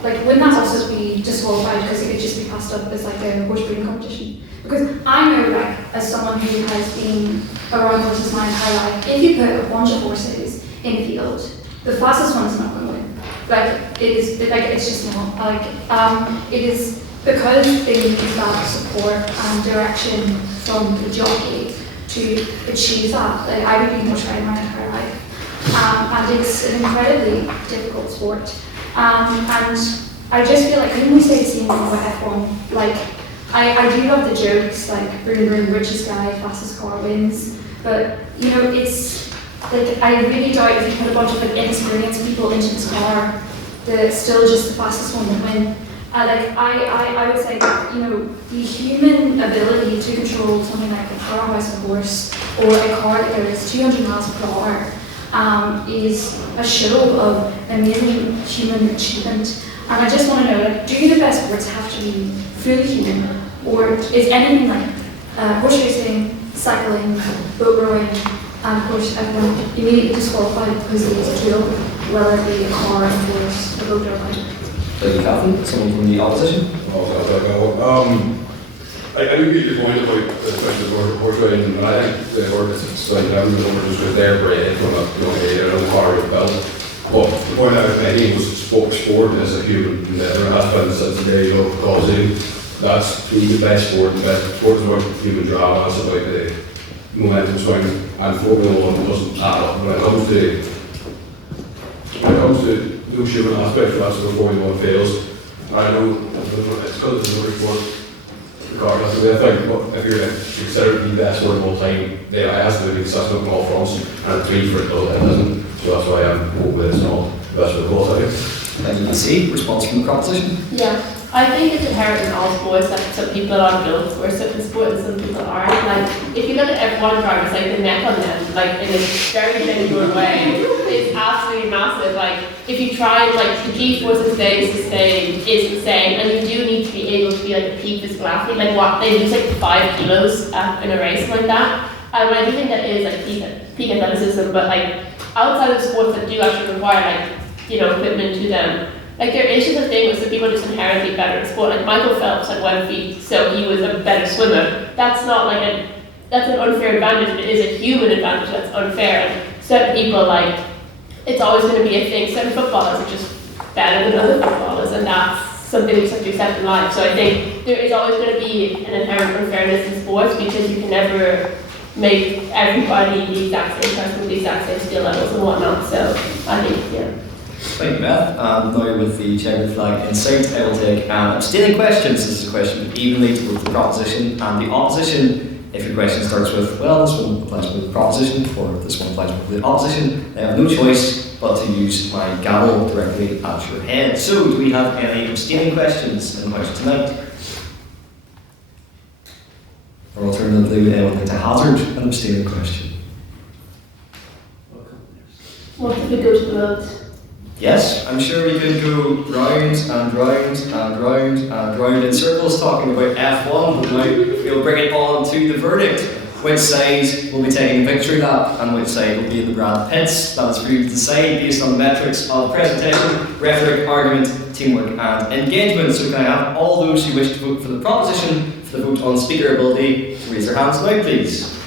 wouldn't that also be disqualified because it could just be passed up as like a horse breeding competition? Because I know, like, as someone who has been around horses my entire life, if you put a bunch of horses in a field, the fastest one is not going to win. It's just not. It is because they need that support and direction from the jockey to achieve that. Like, I would be horse riding my entire life. and it's an incredibly difficult sport. And I just feel like, couldn't we say the same thing about F1? Like, I do love the jokes, like, boom boom, richest guy, fastest car wins, but, you know, it's, like, I really doubt if you put a bunch of, like, inexperienced people into this car, that still just the fastest one would win. Like, I would say that, you know, the human ability to control something like a powerhouse of horse, or a car that goes 200 miles per hour, is a show of amazing human achievement. And I just want to know, like, do the best sports have to be fully human, or is anything like horse racing, cycling, boat rowing, and of course everyone immediately disqualified because they use a tool, whether it be a car, a horse, a boat, or a bike? Thank you, Catherine. Someone from the opposition? I do get your point about especially the horse riding, and I think the horse is like having the numbers because they're bred from a young age, I don't car with belt. But the point I was making was sport is a human endeavour, and has been since the day of causing. That's the best sport. The best sport is about human drama, it's about the momentum swing, and Formula 1 doesn't add up. When it comes to those human aspects, that's where Formula 1 fails. I know it's because it's a motor sport. Regardless of the thing, but if you're considered the best sport of all time, then it has to be consistent on all fronts, and 3 for it doesn't. So that's why I'm hoping it's not the best sport of all time. Thank you, DC. Response from the proposition? Yeah, I think it's inherent in all sports that some people are built for a certain sport and some people aren't. Like, if you look at F1 drivers, like the neck on them, like in a very genuine way, it's absolutely massive. Like, if you try and like the G-forces they sustain is insane, and you do need to be able to be like a peak physical athlete. Like what they lose like 5 kilos in a race like that. And I do think that is like peak athleticism, but like outside of sports that do actually require like, you know, equipment to them. Like there is just a thing with some people just inherently better in sport. Like Michael Phelps had 1 feet, so he was a better swimmer. That's not like that's an unfair advantage, but it is a human advantage that's unfair. And certain people, like, it's always going to be a thing. Certain footballers are just better than other footballers, and that's something we just have to accept in life. So I think there is always going to be an inherent unfairness in sports because you can never make everybody the exact same person with the exact same skill levels and whatnot. So I think, yeah. Thank you, Beth. And now with the checkered flag in sight, I will take abstaining questions. This is a question evenly to both the proposition and the opposition. If your question starts with, well, this one applies with the proposition, or this one applies with the opposition, I have no choice but to use my gavel directly at your head. So, do we have any abstaining questions in the house tonight? Or alternatively, would anyone like to hazard an abstaining question? What if we go to the vote? Yes, I'm sure we could go round and round and round and round in circles talking about F1, but now we'll bring it on to the verdict. Which side will be taking the victory lap and which side will be in the Brad Pitts? That is for you to decide based on the metrics of presentation, rhetoric, argument, teamwork and engagement. So can I have all those who wish to vote for the proposition for the vote on speaker ability to raise their hands now, please?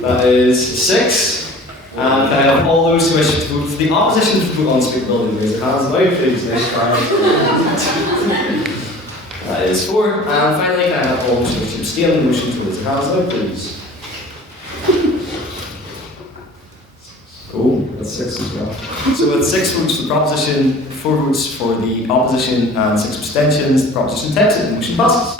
That is 6. And can I have all those who wish to vote for the opposition to vote on speakability to raise their hands now, please? That is 4. And finally, can I have all those who wish to abstain on the motion to raise their hands now, please? Cool, that's 6 as well. So with 6 votes for the proposition, 4 votes for the opposition, and 6 abstentions, the proposition takes it. The motion passes.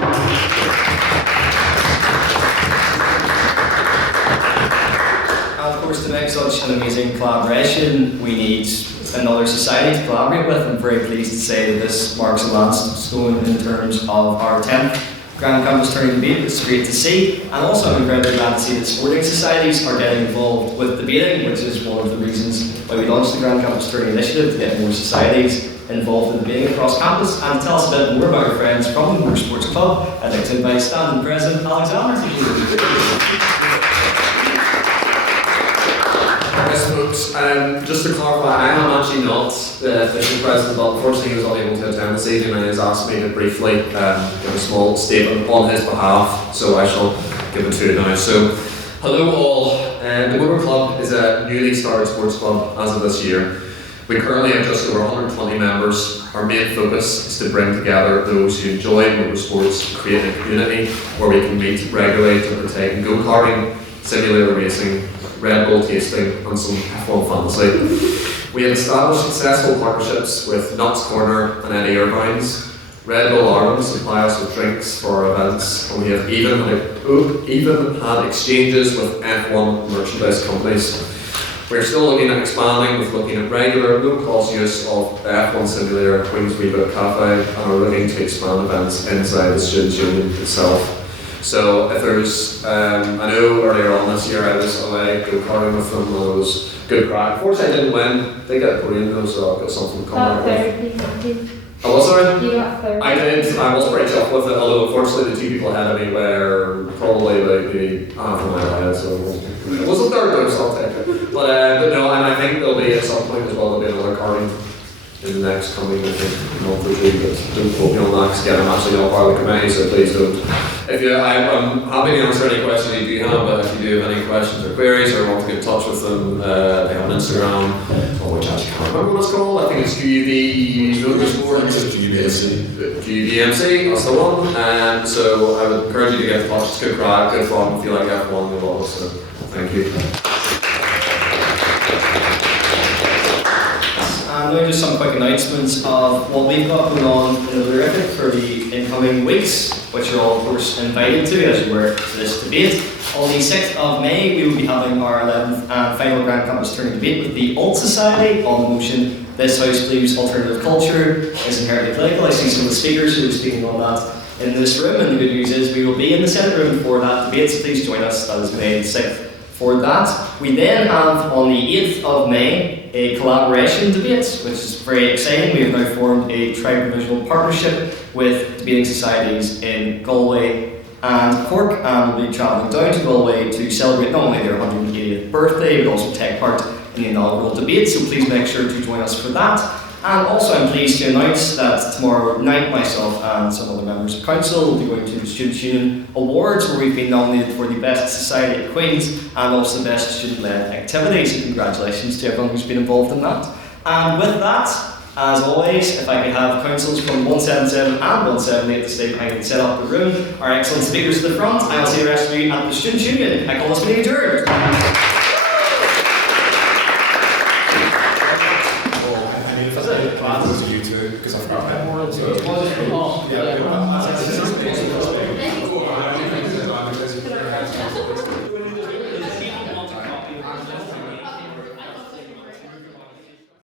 Of course, to make such an amazing collaboration, we need another society to collaborate with. I'm very pleased to say that this marks a milestone in terms of our 10th Grand Campus Tourney debate. It's great to see, and also I'm incredibly glad to see that sporting societies are getting involved with debating, which is one of the reasons why we launched the Grand Campus Tourney initiative, to get more societies involved in debating across campus. And to tell us a bit more about our friends from the Motor Sports Club, I'd like to invite standing President Alexander to Yes, folks, just to clarify, I am actually not the official president, but unfortunately he was unable to attend this evening and he has asked me to briefly give a small statement on his behalf, so I shall give it to you now. So, hello all. The Motor Club is a newly started sports club as of this year. We currently have just over 120 members. Our main focus is to bring together those who enjoy motorsports, create a community where we can meet regularly to partake in go-karting, simulator racing, Red Bull tasting, and some F1 fantasy. We have established successful partnerships with Nuts Corner and Eddie Irvine's. Red Bull Ireland supply us with drinks for our events, and we have even had exchanges with F1 merchandise companies. We're still looking at expanding with looking at regular, low-cost use of the F1 simulator at Queen's Wee-Bit Cafe, and are looking to expand events inside the Students' Union itself. So if there's, I know earlier on this year I was away go-karting with them, and it was good crack. Unfortunately I didn't win. They got a podium though, so I've got something to come out with. I was sorry? You got third. I did. I was pretty chuffed with it, although unfortunately the two people ahead of me were probably like maybe half a mile ahead, so it wasn't third though, so I'll take it. But no, and I think there'll be at some point as well, there'll be another karting in the next coming month or two, but don't quote me on that, because again, I'm actually not part of the committee, so please don't. I'm happy to answer any questions you do have, but if you do have any questions or queries or want to get in touch with them, they have an Instagram, or which I can't remember what it's called. I think it's GUBMC, that's the one. And so I would encourage you to get in touch. It's good crack, good fun. If you like F1, you'll love it. So thank you. And now just some quick announcements of what we've got going on in the Terrific for the incoming weeks, which you're all of course invited to as you were to this debate. On the 6th of May we will be having our 11th and final Grand Campus Tourney debate with the Old Society on the motion "This House believes alternative culture is inherently political." I see some of the speakers who are speaking on that in this room, and the good news is we will be in the Senate room for that debate, so please join us. That is May 6th for that. We then have on the 8th of May a collaboration debate, which is very exciting. We have now formed a tri-provisional partnership with debating societies in Galway and Cork, and we'll be travelling down to Galway to celebrate not only their 180th birthday, but also take part in the inaugural debate, so please make sure to join us for that. And also I'm pleased to announce that tomorrow night myself and some other members of council will be going to the Students' Union Awards, where we've been nominated for the Best Society at Queen's and also the Best Student-Led Activity, so congratulations to everyone who's been involved in that. And with that, as always, if I could have councils from 177 and 178 to stay behind and set up the room, our excellent speakers to the front, I will see the rest of you at the Students' Union. I call this meeting adjourned. Because I forgot my moral.